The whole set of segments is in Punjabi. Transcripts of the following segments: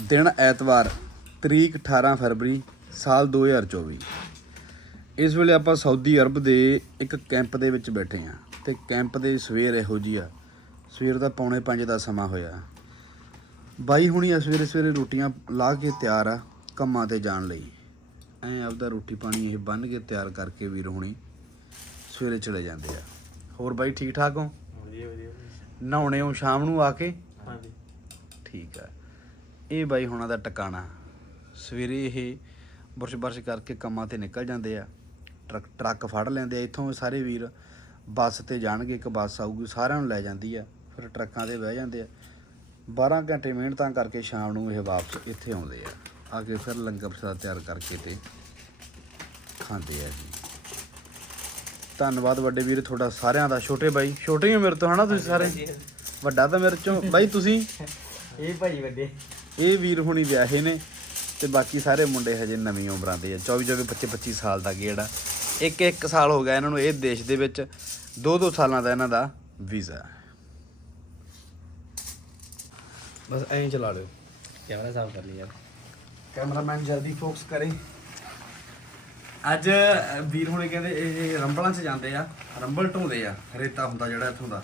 ਦਿਨ ਐਤਵਾਰ ਤਰੀਕ 18 ਫਰਵਰੀ ਸਾਲ 2024 ਇਸ ਵੇਲੇ ਆਪਾਂ ਸਾਊਦੀ ਅਰਬ ਦੇ ਇੱਕ ਕੈਂਪ ਦੇ ਵਿੱਚ ਬੈਠੇ ਹਾਂ ਤੇ ਕੈਂਪ ਦੇ ਸਵੇਰ ਇਹੋ ਜੀ ਆ। ਸਵੇਰ ਦਾ ਪੌਣੇ 5 ਦਾ ਸਮਾਂ ਹੋਇਆ। ਬਾਈ ਹੁਣੀ ਆ ਸਵੇਰੇ ਸਵੇਰੇ ਰੋਟੀਆਂ ਲਾ ਕੇ ਤਿਆਰ ਆ ਕੰਮਾਂ ਤੇ ਜਾਣ ਲਈ। ਐ ਆਪਦਾ ਰੋਟੀ ਪਾਣੀ ਇਹ ਬੰਨ ਕੇ ਤਿਆਰ ਕਰਕੇ ਵੀਰ ਹੁਣੀ ਸਵੇਰੇ ਚਲੇ ਜਾਂਦੇ ਆ। ਹੋਰ ਬਾਈ ਠੀਕ ਠਾਕ ਹੋ? ਵਧੀਆ ਵਧੀਆ। ਨਹਾਉਣੇ ਹੋ ਸ਼ਾਮ ਨੂੰ ਆ ਕੇ? ਹਾਂਜੀ। ਠੀਕ ਆ। ਇਹ ਬਾਈ ਹੁਣਾਂ ਦਾ ਟਿਕਾਣਾ। ਸਵੇਰੇ ਇਹ ਬੁਰਸ਼ ਬਰਸ਼ ਕਰਕੇ ਕੰਮਾਂ ਤੇ ਨਿਕਲ ਜਾਂਦੇ ਆ। ਟਰੱਕ ਟਰੱਕ ਫੜ ਲੈਂਦੇ ਆ। ਇੱਥੋਂ ਸਾਰੇ ਵੀਰ ਬੱਸ ਤੇ ਜਾਣਗੇ ਇੱਕ ਬੱਸ ਆਊਗੀ ਸਾਰਿਆਂ ਨੂੰ ਲੈ ਜਾਂਦੀ ਆ। ਫਿਰ ਟਰੱਕਾਂ ਤੇ ਬਹਿ ਜਾਂਦੇ ਆ। 12 ਘੰਟੇ ਮਿਹਨਤਾਂ ਕਰਕੇ ਸ਼ਾਮ ਨੂੰ ਇਹ ਵਾਪਸ ਇੱਥੇ ਆਉਂਦੇ ਆ। ਆ ਕੇ ਫਿਰ ਲੰਗਰ ਪ੍ਰਸ਼ਾਦ ਤਿਆਰ ਕਰਕੇ ਤੇ ਖਾਂਦੇ ਆ ਜੀ। ਧੰਨਵਾਦ ਵੱਡੇ ਵੀਰ ਤੁਹਾਡਾ ਸਾਰਿਆਂ ਦਾ। ਛੋਟੇ ਬਾਈ ਛੋਟੇ ਹੀ ਹੋ ਮੇਰੇ ਤੋਂ ਹਨਾ ਤੁਸੀਂ ਸਾਰੇ? ਵੱਡਾ ਤਾਂ ਮੇਰੇ ਚੋਂ ਬਾਈ ਤੁਸੀਂ? ਇਹ ਭਾਈ ਵੱਡੇ। ਇਹ ਵੀਰ ਹੁਣੀ ਵਿਆਹੇ ਨੇ ਤੇ ਬਾਕੀ ਸਾਰੇ ਮੁੰਡੇ ਹਜੇ ਨਵੀਂ ਉਮਰਾਂ ਦੇ ਆ। 24 24 25 25 ਸਾਲ ਦਾ ਗੇੜਾ ਇੱਕ ਇੱਕ ਸਾਲ ਹੋ ਗਿਆ ਇਹਨਾਂ ਨੂੰ ਇਹ ਦੇਸ਼ ਦੇ ਵਿੱਚ। ਦੋ ਦੋ ਸਾਲਾਂ ਦਾ ਇਹਨਾਂ ਦਾ ਵੀਜ਼ਾ। ਬਸ ਐਂ ਚਲਾ ਲਿਓ। ਕੈਮਰਾ ਸਾਫ਼ ਕਰ ਲਈ ਯਾਰ। ਕੈਮਰਾਮੈਨ ਜਲਦੀ ਫੋਕਸ ਕਰੇ। ਅੱਜ ਵੀਰ ਹੁਣੇ ਕਹਿੰਦੇ ਇਹ ਰੰਬਲਾਂ 'ਚ ਜਾਂਦੇ ਆ ਰੰਬਲ ਢੋਂਦੇ ਆ ਰੇਤਾ ਹੁੰਦਾ ਜਿਹੜਾ ਇੱਥੋਂ ਦਾ।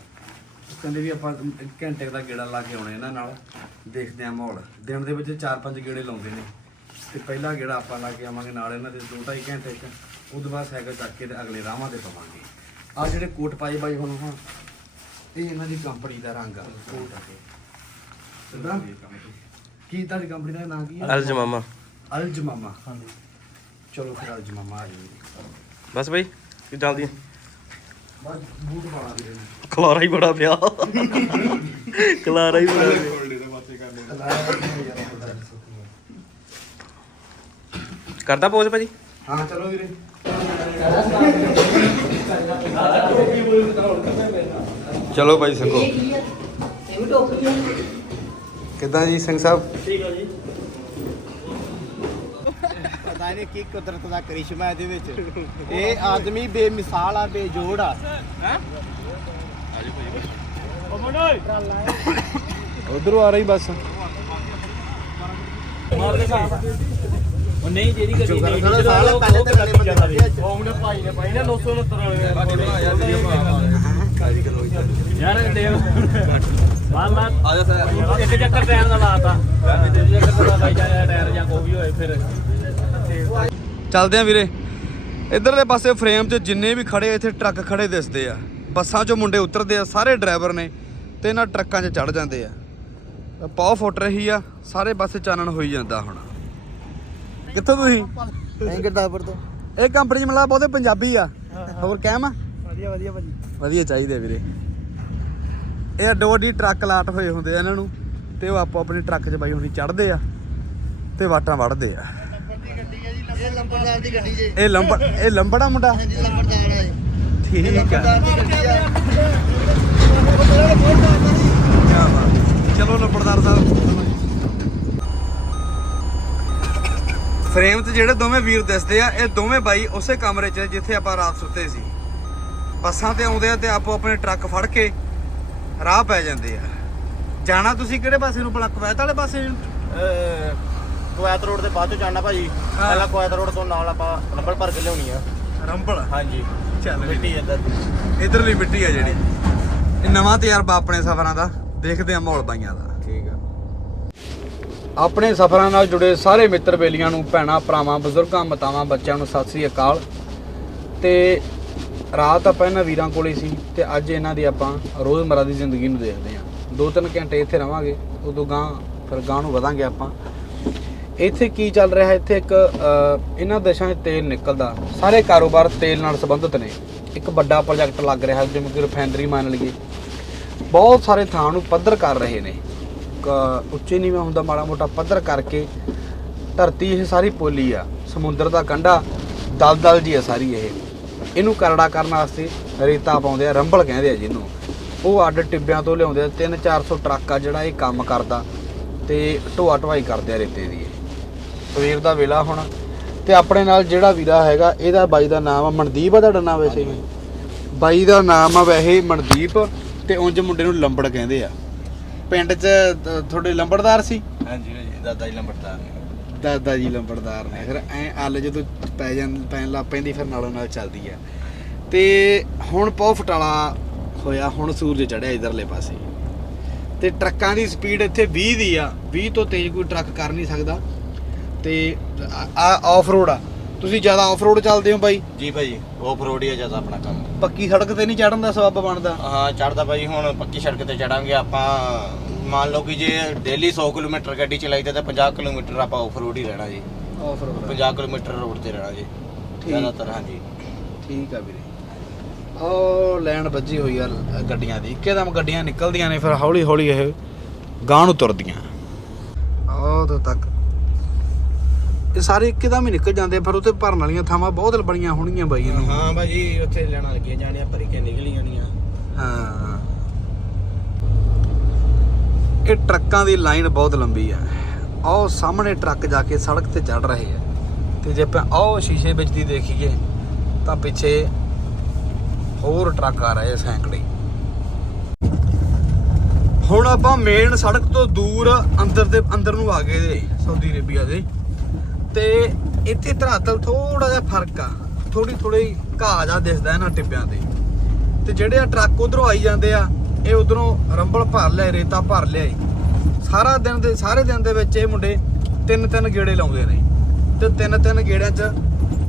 ਕਹਿੰਦੇ ਵੀ ਆਪਾਂ ਇੱਕ ਘੰਟੇ ਦਾ ਗੇੜਾ ਲਾ ਕੇ ਆਉਣੇ ਇਹਨਾਂ ਨਾਲ ਦੇਖਦੇ ਆ ਮਾਹੌਲ। ਦਿਨ ਦੇ ਵਿੱਚ 4-5 ਗੇੜੇ ਲਾਉਂਦੇ ਨੇ। ਤੇ ਪਹਿਲਾ ਗੇੜਾ ਆਪਾਂ ਲਾ ਕੇ ਆਵਾਂਗੇ ਨਾਲ ਇਹਨਾਂ ਦੇ 2-2.5 ਘੰਟੇ 'ਚ। ਉਹਦੇ ਬਾਅਦ ਸਾਈਕਲ ਚੱਕ ਕੇ ਤੇ ਅਗਲੇ ਰਾਹਾਂ ਤੇ ਪਵਾਂਗੇ ਆ ਜਿਹੜੇ ਕੋਟ ਪਾਏ ਬਾਈ ਹੁਣ ਹੁਣ ਇਹ ਇਹਨਾਂ ਦੀ ਕੰਪਨੀ ਦਾ ਰੰਗ ਆ ਕੋਟ ਆ ਸਿੱਧਾ ਕੀ ਤੁਹਾਡੀ ਕੰਪਨੀ ਦਾ ਨਾਮ ਕੀ ਹੈ ਅਲਜ ਮਾਮਾ ਅਲਜਮਾਮਾ ਹਾਂਜੀ। ਚਲੋ ਫਿਰ ਅਲਜਮਾਮਾ ਆ ਜਾਓ। ਬਸ ਭਾਈ ਕਿ ਜਲਦੀ ਬਸ ਬੂਟ ਪਾਣਾ ਵੀਰੇ ਨੇ ਖਲਾਰਾ ਹੀ ਬੜਾ ਪਿਆ। ਖਲਾਰਾ ਹੀ ਬੜਾ ਪਿਆ। ਕਰਦਾ ਪੋਜ ਭਾਜੀ? ਹਾਂ ਚਲੋ ਵੀਰੇ। ਚਲੋ ਭਾਈ ਸੰਗੋ ਕਿੱਦਾਂ ਜੀ ਸਿੰਘ ਸਾਹਿਬ? ਪਤਾ ਨਹੀਂ ਕੀ ਕੁਦਰਤ ਦਾ ਕਰਿਸ਼ਮਾ ਇਹਦੇ ਵਿੱਚ। ਇਹ ਆਦਮੀ ਬੇਮਿਸਾਲ ਆ ਬੇਜੋੜ ਆ। ਉਧਰੋਂ ਆ ਰਹੀ ਬੱਸ। ਉਹ ਨਹੀਂ ਜਿਹੜੀ ਗੱਡੀ ਨਹੀਂ ਪਹਿਲੇ ਤੇ ਗੱਲੇ ਬੰਦੇ ਕੱਢੇ ਅੱਜ। ਉਹਨੇ ਭਾਈ ਨੇ ਭਾਈ ਨੇ 969 ਯਾਰ ਦੇਵ ਮਾਰ ਮਾਰ ਆ ਜਾ ਸਰ ਇੱਕ ਚੱਕਰ ਟਾਇਰ ਦਾ ਲਾਤਾ। ਇੱਕ ਚੱਕਰ ਦਾ ਬਾਈ ਜਾਇਆ ਟਾਇਰ ਜਾਂ ਕੋਈ ਵੀ ਹੋਏ ਫਿਰ। ਚੱਲਦੇ ਆ ਵੀਰੇ। ਇਧਰਲੇ ਪਾਸੇ ਫਰੇਮ 'ਚ ਜਿੰਨੇ ਵੀ ਖੜੇ ਇੱਥੇ ਟਰੱਕ ਖੜੇ ਦਿਸਦੇ ਆ। ਬੱਸਾਂ 'ਚੋਂ ਮੁੰਡੇ ਉਤਰਦੇ ਆ ਸਾਰੇ ਡਰਾਈਵਰ ਨੇ ਤੇ ਇਹਨਾਂ ਟਰੱਕਾਂ 'ਚ ਚੜ ਜਾਂਦੇ ਆ। ਪੌ ਫੁੱਟ ਰਹੀ ਆ ਸਾਰੇ ਪਾਸੇ ਚਾਨਣ ਹੋਈ ਜਾਂਦਾ ਹੁਣ। ਕਿੱਥੋਂ ਤੁਸੀਂ? ਨਹੀਂ ਗੁਰਦਾਸਪੁਰ ਤੋਂ। ਇਹ ਕੰਪਨੀ 'ਚ ਮਤਲਬ ਬਹੁਤੇ ਪੰਜਾਬੀ ਆ। ਹੋਰ ਕਹਿਮ ਆ? ਵਧੀਆ ਵਧੀਆ ਭਾਜੀ। ਵਧੀਆ ਚਾਹੀਦੇ ਵੀਰੇ। ਇਹ ਅੱਡੀ ਟਰੱਕ ਲਾਟ ਹੋਏ ਹੁੰਦੇ ਆ ਇਹਨਾਂ ਨੂੰ ਤੇ ਉਹ ਆਪੋ ਆਪਣੀ ਟਰੱਕ 'ਚ ਬਾਈ ਹੁਣੀ ਚੜਦੇ ਆ ਤੇ ਵਾਟਾਂ ਵੜਦੇ ਆ। ਇਹ ਲੰਬੜਦਾਰ ਦੀ ਗੱਡੀ ਜੇ। ਇਹ ਲੰਬੜ ਇਹ ਲੰਬੜਾ ਮੁੰਡਾ? ਲੰਬੜਦਾਰ ਆ ਠੀਕ ਆ ਦੀ ਗੱਡੀ ਆ। ਕਿਆ ਬਾਤ। ਚਲੋ ਲੰਬੜਦਾਰ ਸਾਹਿਬ। ਫਰੇਮ 'ਚ ਜਿਹੜੇ ਦੋਵੇਂ ਵੀਰ ਦਿਸਦੇ ਆ ਇਹ ਦੋਵੇਂ ਬਾਈ ਉਸੇ ਕਮਰੇ 'ਚ ਜਿੱਥੇ ਆਪਾਂ ਰਾਤ ਸੁੱਤੇ ਸੀ। ਬੱਸਾਂ ਤੇ ਆਉਂਦੇ ਆ ਤੇ ਆਪੋ ਆਪਣੇ ਟਰੱਕ ਫੜ ਕੇ ਰਾਹ ਪੈ ਜਾਂਦੇ ਆ। ਜਾਣਾ ਤੁਸੀਂ ਕਿਹੜੇ ਪਾਸੇ ਨੂੰ ਭਲਾ ਕਵੈਤ ਵਾਲੇ ਪਾਸੇ? ਨੂੰ? ਕੁਵੈਤ ਰੋਡ ਤੇ ਬਾਅਦ ਚ ਜਾਣਾ ਭਾਜੀ। ਹਾਂ। ਪਹਿਲਾਂ ਕੁਵੈਤ ਰੋਡ ਤੋਂ ਨਾਲ ਆਪਾਂ ਨੰਬਰ ਭਰ ਕੇ ਲਿਆਉਣੀ ਆ। ਰੰਬਲ? ਹਾਂਜੀ। ਚੱਲ ਮਿੱਟੀ ਇੱਧਰ ਇਧਰਲੀ ਮਿੱਟੀ ਆ ਜਿਹੜੀ। ਇਹ ਨਵਾਂ ਤਜਰਬਾ ਆਪਣੇ ਸਫ਼ਰਾਂ ਦਾ। ਦੇਖਦੇ ਆ ਮਾਹੌਲ ਬਾਈਆਂ ਦਾ। ਠੀਕ ਆ। ਆਪਣੇ ਸਫ਼ਰਾਂ ਨਾਲ ਜੁੜੇ ਸਾਰੇ ਮਿੱਤਰ ਬੇਲੀਆਂ ਨੂੰ ਭੈਣਾਂ ਭਰਾਵਾਂ ਬਜ਼ੁਰਗਾਂ ਮਾਤਾਵਾਂ ਬੱਚਿਆਂ ਨੂੰ ਸਤਿ ਸ੍ਰੀ ਅਕਾਲ। ਤੇ ਰਾਤ ਆਪਾਂ ਇਹਨਾਂ ਵੀਰਾਂ ਕੋਲੇ ਸੀ ਤੇ ਅੱਜ ਇਹਨਾਂ ਦੀ ਆਪਾਂ ਰੋਜ਼ਮਰਾ ਦੀ ਜ਼ਿੰਦਗੀ ਨੂੰ ਦੇਖਦੇ ਹਾਂ ਦੋ ਤਿੰਨ ਘੰਟੇ ਇੱਥੇ ਰਵਾਂਗੇ ਉਦੋਂ ਗਾਂ ਫਿਰ ਗਾਂ ਨੂੰ ਵਧਾਂਗੇ ਆਪਾਂ। ਇੱਥੇ ਕੀ ਚੱਲ ਰਿਹਾ ਇੱਥੇ ਇੱਕ ਇਹਨਾਂ ਦੇਸ਼ਾਂ 'ਚ ਤੇਲ ਨਿਕਲਦਾ। ਸਾਰੇ ਕਾਰੋਬਾਰ ਤੇਲ ਨਾਲ ਸੰਬੰਧਿਤ ਨੇ। ਇੱਕ ਵੱਡਾ ਪ੍ਰੋਜੈਕਟ ਲੱਗ ਰਿਹਾ, ਜਿਵੇਂ ਕਿ ਰਿਫਾਈਨਰੀ ਮੰਨ ਲਈਏ। ਬਹੁਤ ਸਾਰੇ ਥਾਂ ਨੂੰ ਪੱਧਰ ਕਰ ਰਹੇ ਨੇ। ਕ- ਉੱਚੇ ਨੀਵਾਂ ਹੁੰਦਾ, ਮਾੜਾ ਮੋਟਾ ਪੱਧਰ ਕਰਕੇ ਧਰਤੀ ਇਹ ਸਾਰੀ ਪੋਲੀ ਆ। ਸਮੁੰਦਰ ਦਾ ਕੰਢਾ ਦਲਦਲ ਜੀ ਆ ਸਾਰੀ ਇਹ। ਇਹਨੂੰ ਕਰੜਾ ਕਰਨ ਵਾਸਤੇ ਰੇਤਾ ਪਾਉਂਦੇ ਆ, ਰੰਬਲ ਕਹਿੰਦੇ ਆ ਜਿਹਨੂੰ। ਉਹ ਅੱਡ ਟਿੱਬਿਆਂ ਤੋਂ ਲਿਆਉਂਦੇ ਆ। 3-400 ਟਰੱਕ ਆ ਜਿਹੜਾ ਇਹ ਕੰਮ ਕਰਦਾ ਤੇ ਢੋਆ ਢਵਾਈ ਕਰਦੇ ਆ ਰੇਤੇ ਦੀ ਸਵੇਰ ਦਾ ਵੇਲਾ ਹੁਣ। ਤੇ ਆਪਣੇ ਨਾਲ ਜਿਹੜਾ ਵੀਰਾ ਹੈਗਾ ਇਹਦਾ ਬਾਈ ਦਾ ਨਾਮ ਆ ਮਨਦੀਪ ਆ ਤੁਹਾਡਾ ਨਾਮ ਵੈਸੇ ਬਾਈ ਦਾ ਨਾਮ ਆ ਵੈਸੇ ਮਨਦੀਪ ਤੇ ਉਂਝ ਮੁੰਡੇ ਨੂੰ ਲੰਬੜ ਕਹਿੰਦੇ ਆ। ਪਿੰਡ 'ਚ ਤ- ਤੁਹਾਡੇ ਲੰਬੜਦਾਰ ਸੀ? ਹਾਂਜੀ ਭਾਜੀ ਦਾਦਾ ਜੀ ਲੰਬੜਦਾਰ ਦਾਦਾ ਜੀ ਲੰਬੜਦਾਰ ਨੇ। ਫਿਰ ਐ ਅੱਲ ਜਦੋਂ ਪੈ ਜਾਂ ਪੈਣ ਲੱਗ ਪੈਂਦੀ ਫਿਰ ਨਾਲੋਂ ਨਾਲ ਚੱਲਦੀ ਆ। ਤੇ ਹੁਣ ਪੌ ਫਟਾਲਾ ਹੋਇਆ ਹੁਣ ਸੂਰਜ ਚੜਿਆ ਇਧਰਲੇ ਪਾਸੇ। ਤੇ ਟਰੱਕਾਂ ਦੀ ਸਪੀਡ ਇੱਥੇ 20 ਦੀ ਆ। 20 ਤੋਂ ਤੇਜ਼ ਕੋਈ ਟਰੱਕ ਕਰ ਨਹੀਂ ਸਕਦਾ। ਤੇ ਆ ਆਫ ਰੋਡ ਆ। ਤੁਸੀਂ ਜ਼ਿਆਦਾ ਆਫ ਰੋਡ ਚੱਲਦੇ ਹੋ ਬਾਈ? ਜੀ ਭਾਈ ਆਫ ਰੋਡ ਹੀ ਆ ਜ਼ਿਆਦਾ ਆਪਣਾ ਕੰਮ। ਪੱਕੀ ਸੜਕ ਤੇ ਨਹੀਂ ਚੜਨ ਦਾ ਸਬਬ ਬਣਦਾ? ਹਾਂ ਚੜਦਾ ਭਾਈ ਹੁਣ ਪੱਕੀ ਸੜਕ ਤੇ ਚੜਾਂਗੇ ਆਪਾਂ ਮੰਨ ਲਓ ਕਿ ਜੇ ਡੇਲੀ 100 ਕਿਲੋਮੀਟਰ ਗੱਡੀ ਚਲਾਈਦਾ ਤਾਂ 50 ਕਿਲੋਮੀਟਰ ਆਪਾਂ ਆਫ ਰੋਡ ਹੀ ਰਹਿਣਾ ਜੀ। ਆਫ ਰੋਡ 50 ਕਿਲੋਮੀਟਰ ਰੋਡ ਤੇ ਰਹਿਣਾ ਜੀ। ਜ਼ਿਆਦਾਤਰ ਹਾਂਜੀ। ਠੀਕ ਆ ਵੀਰੇ। ਉਹ ਲੈਣ ਵੱਜੀ ਹੋਈ ਆ ਗੱਡੀਆਂ ਦੀ। ਇੱਕਦਮ ਗੱਡੀਆਂ ਨਿਕਲਦੀਆਂ ਨੇ ਫਿਰ ਹੌਲੀ ਹੌਲੀ ਇਹ ਗਾਂ ਨੂੰ ਤੁਰਦੀਆਂ। ਉਹ ਤੋਂ ਤੱਕ ਇਹ ਸਾਰੇ ਇੱਕਦਮ ਹੀ ਨਿਕਲ ਜਾਂਦੇ ਆ, ਫਿਰ ਉੱਥੇ ਭਰਨ ਵਾਲੀਆਂ ਥਾਵਾਂ ਬਹੁਤ ਬੜੀਆਂ ਹੋਣਗੀਆਂ ਬਾਈ ਇਹਨੂੰ। ਹਾਂ ਭਾਜੀ ਉੱਥੇ ਲੈਣਾ ਲੱਗੀਆਂ ਜਾਣੀਆਂ ਭਰੀ ਕੇ ਨਿਕਲ ਜਾਣੀਆਂ ਹਾਂ। ਇਹ ਟਰੱਕਾਂ ਦੀ ਲਾਈਨ ਬਹੁਤ ਲੰਬੀ ਆ। ਉਹ ਸਾਹਮਣੇ ਟਰੱਕ ਜਾ ਕੇ ਸੜਕ ਤੇ ਚੜ ਰਹੇ ਆ। ਤੇ ਜੇ ਆਪਾਂ ਉਹ ਸ਼ੀਸ਼ੇ ਵਿੱਚ ਦੀ ਦੇਖੀਏ ਤਾਂ ਪਿੱਛੇ ਹੋਰ ਟਰੱਕ ਆ ਰਹੇ ਆ ਸੈਂਕੜੇ। ਹੁਣ ਆਪਾਂ ਮੇਨ ਸੜਕ ਤੋਂ ਦੂਰ ਅੰਦਰ ਦੇ ਅੰਦਰ ਨੂੰ ਆ ਗਏ ਦੇ ਸਾਊਦੀ ਅਰੇਬੀਆ ਦੇ। ਤੇ ਇੱਥੇ ਧਰਾਤਲ ਥੋੜਾ ਜਿਹਾ ਫ਼ਰਕ ਆ। ਥੋੜੀ ਥੋੜੀ ਘਾਹ ਜਾ ਦਿਸਦਾ ਇਹਨਾਂ ਟਿੱਬਿਆਂ ਤੇ। ਤੇ ਜਿਹੜੇ ਆ ਟਰੱਕ ਉਧਰੋਂ ਆਈ ਜਾਂਦੇ ਆ, ਇਹ ਉਧਰੋਂ ਰੰਬਲ ਭਰ ਲਿਆ ਰੇਤਾ ਭਰ ਲਿਆ ਸਾਰਾ ਦਿਨ ਦੇ, ਸਾਰੇ ਦਿਨ ਦੇ ਵਿੱਚ ਇਹ ਮੁੰਡੇ ਤਿੰਨ ਤਿੰਨ ਗੇੜੇ ਲਾਉਂਦੇ ਨੇ। ਤੇ ਤਿੰਨ ਤਿੰਨ ਗੇੜਿਆਂ 'ਚ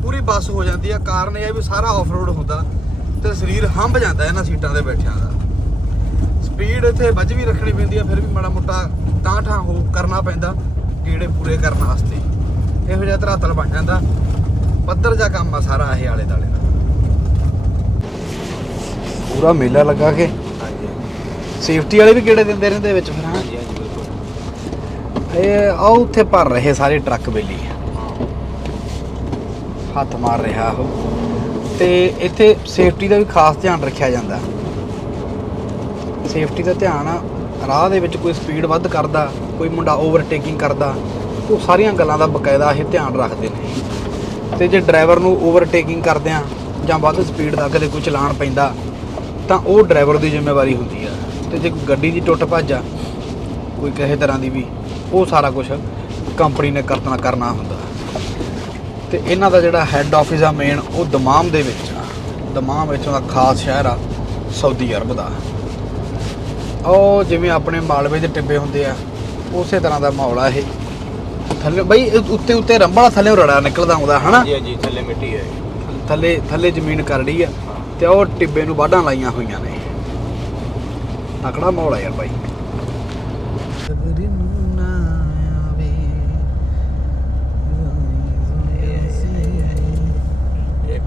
ਪੂਰੀ ਬੱਸ ਹੋ ਜਾਂਦੀ ਆ। ਕਾਰਨ ਇਹ ਆ ਵੀ ਸਾਰਾ ਆਫ ਰੋਡ ਹੁੰਦਾ ਤੇ ਸਰੀਰ ਹੰਭ ਜਾਂਦਾ ਇਹਨਾਂ ਸੀਟਾਂ ਦੇ ਬੈਠਿਆਂ ਦਾ। ਸਪੀਡ ਇੱਥੇ ਵੱਜ ਵੀ ਰੱਖਣੀ ਪੈਂਦੀ ਆ, ਫਿਰ ਵੀ ਮਾੜਾ ਮੋਟਾ ਤਾਂ ਠਾਂ ਹੋ ਕਰਨਾ ਪੈਂਦਾ, ਗੇੜੇ ਪੂਰੇ ਕਰਨ ਵਾਸਤੇ। ਇਹੋ ਜਿਹਾ ਧਰਾਤਲ ਬਣ ਜਾਂਦਾ। ਪੱਧਰ ਜਾ ਕੰਮ ਆ ਸਾਰਾ ਇਹ ਆਲੇ ਦਾਲੇ ਦਾ। ਪੂਰਾ ਮੇਲਾ ਲੱਗਾ ਕੇ। ਹਾਂਜੀ। ਸੇਫਟੀ ਵਾਲੇ ਵੀ ਗੇੜੇ ਦਿੰਦੇ ਰਹਿੰਦੇ ਵਿੱਚ ਫਿਰ ਹਾਂ। ਹਾਂਜੀ ਹਾਂਜੀ ਬਿਲਕੁਲ। ਇਹ ਆ ਉੱਥੇ ਭਰ ਰਹੇ ਸਾਰੇ ਟਰੱਕ ਬੇਲੀ। ਹੱਥ ਮਾਰ ਰਿਹਾ ਉਹ। ਤੇ ਇੱਥੇ ਸੇਫਟੀ ਦਾ ਵੀ ਖਾਸ ਧਿਆਨ ਰੱਖਿਆ ਜਾਂਦਾ। ਸੇਫਟੀ ਦਾ ਧਿਆਨ ਆ, ਰਾਹ ਦੇ ਵਿੱਚ ਕੋਈ ਸਪੀਡ ਵੱਧ ਕਰਦਾ ਕੋਈ ਮੁੰਡਾ ਓਵਰਟੇਕਿੰਗ ਕਰਦਾ। ਉਹ ਸਾਰੀਆਂ ਗੱਲਾਂ ਦਾ ਬਕਾਇਦਾ ਇਹ ਧਿਆਨ ਰੱਖਦੇ ਨੇ। ਤੇ ਜੇ ਡਰਾਈਵਰ ਨੂੰ ਓਵਰਟੇਕਿੰਗ ਕਰਦਿਆਂ ਜਾਂ ਵੱਧ ਸਪੀਡ ਦਾ ਕਦੇ ਕੋਈ ਚਲਾਨ ਪੈਂਦਾ, ਤਾਂ ਉਹ ਡਰਾਈਵਰ ਦੀ ਜ਼ਿੰਮੇਵਾਰੀ ਹੁੰਦੀ ਆ। ਤੇ ਜੇ ਕੋਈ ਗੱਡੀ ਦੀ ਟੁੱਟ ਭੱਜ ਆ, ਕੋਈ ਕਿਸੇ ਤਰ੍ਹਾਂ ਦੀ ਵੀ, ਉਹ ਸਾਰਾ ਕੁਝ ਕੰਪਨੀ ਨੇ ਕਰਤਨਾ ਕਰਨਾ ਹੁੰਦਾ। ਤੇ ਇਹਨਾਂ ਦਾ ਜਿਹੜਾ ਹੈੱਡ ਆਫਿਸ ਆ ਮੇਨ ਉਹ ਦਮਾਮ ਦੇ ਵਿੱਚ ਆ। ਦਮਾਮ ਵਿੱਚੋਂ ਦਾ ਖਾਸ ਸ਼ਹਿਰ ਆ ਸਾਊਦੀ ਅਰਬ ਦਾ। ਉਹ ਜਿਵੇਂ ਆਪਣੇ ਮਾਲਵੇ ਦੇ ਟਿੱਬੇ ਹੁੰਦੇ ਆ, ਉਸੇ ਤਰ੍ਹਾਂ ਦਾ ਮਾਹੌਲ ਆ ਇਹ ਥੱਲੇ ਬਈ ਉੱਤੇ ਉੱਤੇ ਰੰਬਲਾ ਥੱਲੇ ਰੜਾ ਨਿਕਲਦਾ ਆਉਂਦਾ ਹਨਾ? ਹਾਂਜੀ ਹਾਂਜੀ ਥੱਲੇ ਮਿੱਟੀ ਹੈ। ਥੱਲੇ ਥੱਲੇ ਜ਼ਮੀਨ ਕਰੜੀ ਆ ਤੇ ਉਹ ਟਿੱਬੇ ਨੂੰ ਵਾਢਾਂ ਲਾਈਆਂ ਹੋਈਆਂ ਨੇ। ਤਕੜਾ ਮਾਹੌਲ ਆ ਯਾਰ ਬਾਈ।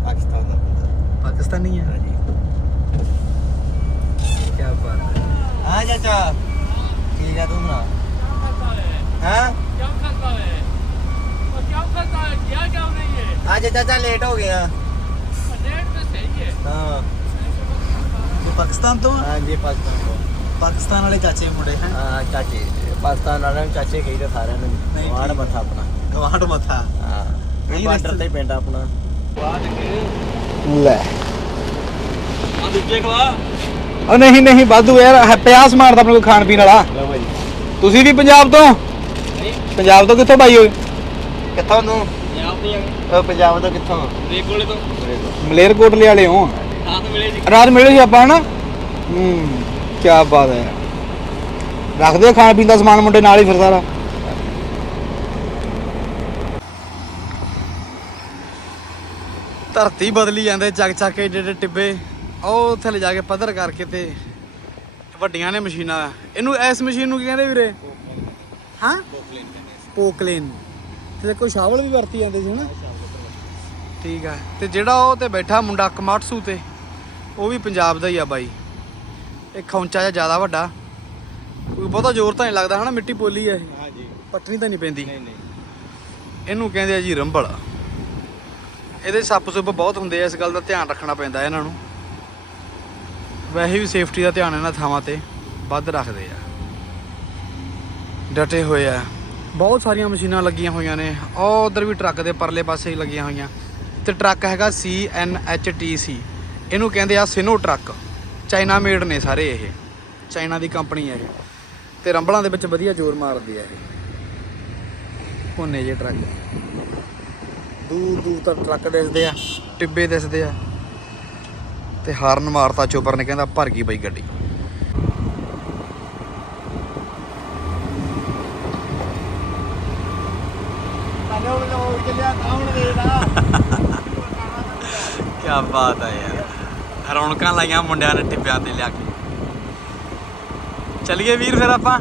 ਪਾਕਿਸਤਾਨ ਆ? ਹਾਂਜੀ। ਕੀ ਬਾਤ ਹੈ। ਹਾਂ ਚਾਚਾ। ਠੀਕ ਹੈ ਤੂੰ ਸੁਣਾ? ਹਾਂ? करता है और क्या करता है क्या क्या नहीं है ਅੱਜ ਚਾਚਾ ਲੇਟ ਹੋ ਗਿਆ डेट में सही है ਹਾਂ ਤੂੰ ਪਾਕਿਸਤਾਨ ਤੋਂ ਆ ਹਾਂਜੀ ਪਾਕਿਸਤਾਨ ਤੋਂ ਪਾਕਿਸਤਾਨ ਵਾਲੇ ਚਾਚੇ ਮੁੰਡੇ ਹੈ ਹਾਂ ਚਾਚੇ ਪਾਕਿਸਤਾਨ ਵਾਲਿਆਂ ਨੂੰ ਚਾਚੇ ਕਹੀਦਾ ਸਾਰਿਆਂ ਨੂੰ ਨਹੀਂ, ਵਾੜ ਠੀਕ। ਮੱਥਾ ਆਪਣਾ ਗਵਾਂਡ ਮੱਥਾ ਹਾਂ ਨਹੀਂ, ਬਾਰਡਰ ਰਿਸ਼ਤੇ- ਤੇ ਪਿੰਡ ਆਪਣਾ ਲੈ आ दूसरे खवा ਉਹ ਨਹੀਂ ਨਹੀਂ ਵਾਧੂ ਯਾਰ ਹੈ ਪਿਆ ਸਮਾਨ ਤਾਂ ਆਪਣੇ ਕੋਲ ਖਾਣ ਪੀਣ ਵਾਲਾ ਲਓ ਭਾਈ ਤੁਸੀਂ ਵੀ ਪੰਜਾਬ ਤੋਂ ਹਾਂਜੀ ਪੰਜਾਬ ਤੋਂ ਕਿੱਥੋਂ ਬਾਈ ਹੋਏ ਕਿੱਥੋਂ ਨੂੰ ਪੰਜਾਬ ਤੋਂ ਪੰਜਾਬ ਤੋਂ ਕਿੱਥੋਂ? ਮੇਰੇ ਕੋਲੇ ਤੋਂ। ਮਲੇਰਕੋਟਲੇ ਵਾਲੇ ਹੋ। ਰਾਤ ਮਿਲੇ ਜੀ ਰਾਤ ਮਿਲੇ ਸੀ ਆਪਾਂ ਹਨਾ? ਹੂੰ ਕੀ ਬਾਤ ਹੈ। ਰੱਖਦੇ ਹੋ ਖਾਣ ਪੀਣ ਦਾ ਸਮਾਨ ਮੁੰਡੇ ਨਾਲ ਹੀ ਫਿਰ ਸਾਰਾ। ਧਰਤੀ ਬਦਲੀ ਜਾਂਦੇ ਚੱਕ ਚੱਕ ਕੇ ਜਿਹੜੇ ਟਿੱਬੇ। ਉਹ ਉੱਥੇ ਲੈ ਜਾ ਕੇ ਪੱਧਰ ਕਰਕੇ ਤੇ ਵੱਡੀਆਂ ਨੇ ਮਸ਼ੀਨਾਂ। ਇਹਨੂੰ ਇਸ ਮਸ਼ੀਨ ਨੂੰ ਕੀ ਕਹਿੰਦੇ ਵੀਰੇ? ਹਾਂ? ਪੋਕਲੇਨ ਤੇ ਦੇਖੋ ਸ਼ਾਵਲ ਵੀ ਵਰਤੀ ਜਾਂਦੇ ਸੀ ਹਨਾ? ਠੀਕ ਆ। ਤੇ ਜਿਹੜਾ ਉਹ ਤੇ ਬੈਠਾ ਮੁੰਡਾ ਕਮਾਟਸੂ ਤੇ ਉਹ ਵੀ ਪੰਜਾਬ ਦਾ ਹੀ ਆ ਬਾਈ। ਇਹ ਖੌਂਚਾ ਜਿਹਾ ਜ਼ਿਆਦਾ ਵੱਡਾ। ਕੋਈ ਬਹੁਤਾ ਜ਼ੋਰ ਤਾਂ ਨਹੀਂ ਲੱਗਦਾ ਹਨਾ? ਮਿੱਟੀ ਪੋਲੀ ਆ ਇਹ। ਹਾਂਜੀ ਪੱਟਣੀ ਤਾਂ ਨਹੀਂ ਪੈਂਦੀ। ਨਹੀਂ ਨਹੀਂ। ਇਹਨੂੰ ਕਹਿੰਦੇ ਆ ਜੀ ਰੰਬਲ ਇਹਦੇ ਸੱਪ ਸੁੱਪ ਬਹੁਤ ਹੁੰਦੇ ਆ ਇਸ ਗੱਲ ਦਾ ਧਿਆਨ ਰੱਖਣਾ ਪੈਂਦਾ ਇਹਨਾਂ ਨੂੰ। ਵੈਸੇ ਵੀ ਸੇਫਟੀ ਦਾ ਧਿਆਨ ਇਹਨਾਂ ਥਾਵਾਂ ਤੇ ਵੱਧ ਰੱਖਦੇ ਆ। ਡਟੇ ਹੋਏ ਆ। ਬਹੁਤ ਸਾਰੀਆਂ ਮਸ਼ੀਨਾਂ ਲੱਗੀਆਂ ਹੋਈਆਂ ਨੇ। ਉਹ ਉਧਰ ਵੀ ਟਰੱਕ ਦੇ ਪਰਲੇ ਪਾਸੇ ਲੱਗੀਆਂ ਹੋਈਆਂ। ਤੇ ਟਰੱਕ ਹੈਗਾ ਸੀ ਐਨ ਐਚ ਟੀ ਸੀ। ਇਹਨੂੰ ਕਹਿੰਦੇ ਆ ਸਿਨੋ ਟਰੱਕ। ਚਾਈਨਾ ਮੇਡ ਨੇ ਸਾਰੇ ਇਹ। ਚਾਈਨਾ ਦੀ ਕੰਪਨੀ ਹੈ ਇਹ। ਤੇ ਰੰਬਲਾਂ ਦੇ ਵਿੱਚ ਵਧੀਆ ਜ਼ੋਰ ਮਾਰਦੇ ਆ ਇਹ। ਕੋਨੇ ਜੇ ਟਰੱਕ। ਦੂਰ ਦੂਰ ਤੱਕ ਟਰੱਕ ਦਿਸਦੇ ਆ, ਟਿੱਬੇ ਦਿਸਦੇ ਆ। ਤੇ ਹਾਰਨ ਮਾਰਤਾ ਚੋਪਰ ਨੇ, ਕਹਿੰਦਾ ਭਰ ਗਈ ਬਈ ਗੱਡੀ। ਕੀ ਬਾਤ ਹੈ ਯਾਰ। ਰੌਣਕਾਂ ਲਾਈਆਂ ਮੁੰਡਿਆਂ ਨੇ ਟਿੱਬਿਆਂ ਤੇ ਲਿਆ ਕੇ। ਚੱਲੀਏ ਵੀਰ ਫਿਰ ਆਪਾਂ?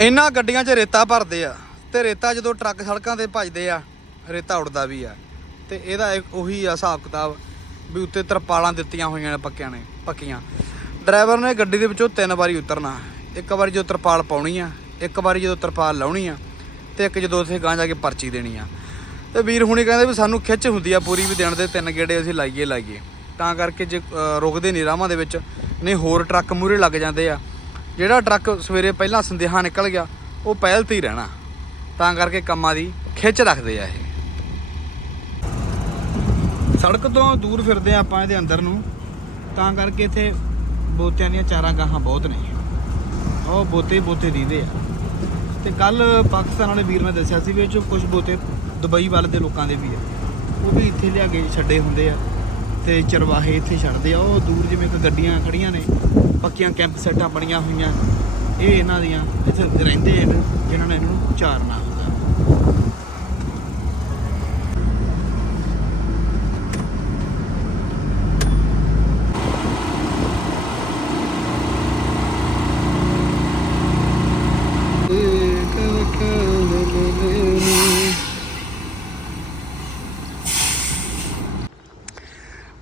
ਇਹਨਾਂ ਗੱਡੀਆਂ 'ਚ ਰੇਤਾ ਭਰਦੇ ਆ ਤੇ ਰੇਤਾ ਜਦੋਂ ਟਰੱਕ ਸੜਕਾਂ ਤੇ ਭੱਜਦੇ ਆ, ਰੇਤਾ ਉੜਦਾ ਵੀ ਆ। ਤੇ ਇਹਦਾ ਇੱਕ ਉਹੀ ਆ ਹਿਸਾਬ ਕਿਤਾਬ ਵੀ ਉੱਤੇ ਤਰਪਾਲਾਂ ਦਿੱਤੀਆਂ ਹੋਈਆਂ ਨੇ ਪੱਕਿਆਂ ਨੇ, ਪੱਕੀਆਂ। ਡਰਾਈਵਰ ਨੇ ਗੱਡੀ ਦੇ ਵਿੱਚੋਂ ਤਿੰਨ ਵਾਰੀ ਉਤਰਨਾ। ਇੱਕ ਵਾਰੀ ਜਦੋਂ ਤਰਪਾਲ ਪਾਉਣੀ ਆ, ਇੱਕ ਵਾਰੀ ਜਦੋਂ ਤਰਪਾਲ ਲਾਉਣੀ ਆ ਤੇ ਇੱਕ ਜਦੋਂ ਉੱਥੇ ਗਾਂ ਜਾ ਕੇ ਪਰਚੀ ਦੇਣੀ ਆ। ਤੇ ਵੀਰ ਹੁਣੀ ਕਹਿੰਦੇ ਵੀ ਸਾਨੂੰ ਖਿੱਚ ਹੁੰਦੀ ਆ ਪੂਰੀ ਵੀ ਦੇਣ ਦੇ ਤਿੰਨ ਗੇੜੇ ਅਸੀਂ ਲਾਈਏ ਲਾਈਏ। ਤਾਂ ਕਰਕੇ ਜੇ ਰੁਕਦੇ ਨਹੀਂ ਰਾਹਾਂ ਦੇ ਵਿੱਚ, ਨਹੀਂ ਹੋਰ ਟਰੱਕ ਮੂਰੇ ਲੱਗ ਜਾਂਦੇ ਆ। ਜਿਹੜਾ ਟਰੱਕ ਸਵੇਰੇ ਪਹਿਲਾਂ ਸੰਦੇਹਾ ਨਿਕਲ ਗਿਆ, ਉਹ ਪਹਿਲ ਤੇ ਹੀ ਰਹਿਣਾ। ਤਾਂ ਕਰਕੇ ਕੰਮਾਂ ਦੀ ਖਿੱਚ ਰੱਖਦੇ ਆ ਇਹ। ਸੜਕ ਤੋਂ ਦੂਰ ਫਿਰਦੇ ਆ ਆਪਾਂ ਇਹਦੇ ਅੰਦਰ ਨੂੰ। ਤਾਂ ਕਰਕੇ ਇੱਥੇ ਬੋਤਿਆਂ ਦੀਆਂ ਚਾਰਾਂ ਗਾਹਾਂ ਬਹੁਤ ਨੇ। ਉਹ ਬੋਤੇ ਬੋਤੇ ਦੀਦੇ ਆ। ਤੇ ਕੱਲ ਪਾਕਿਸਤਾਨ ਵਾਲੇ ਵੀਰ ਨੇ ਦੱਸਿਆ ਸੀ ਵੀ ਇਹ ਚੋਂ ਕੁਝ ਬਹੁਤੇ ਦੁਬਈ ਵੱਲ ਦੇ ਲੋਕਾਂ ਦੇ ਵੀ ਆ। ਉਹ ਵੀ ਇੱਥੇ ਲਿਆ ਕੇ ਛੱਡੇ ਹੁੰਦੇ ਆ ਤੇ ਚਰਵਾਹੇ ਇੱਥੇ ਛੱਡਦੇ ਆ। ਉਹ ਦੂਰ ਜਿਵੇਂ ਕਿ ਗੱਡੀਆਂ ਖੜੀਆਂ ਨੇ, ਪੱਕੀਆਂ ਕੈਂਪ ਸੈਟਾਂ ਬਣੀਆਂ ਹੋਈਆਂ, ਇਹ ਇਹਨਾਂ ਦੀਆਂ ਇੱਥੇ ਰਹਿੰਦੇ ਨੇ ਜਿਹਨਾਂ ਨੇ ਇਹਨੂੰ ਨੂੰ ਚਾਰਨਾ।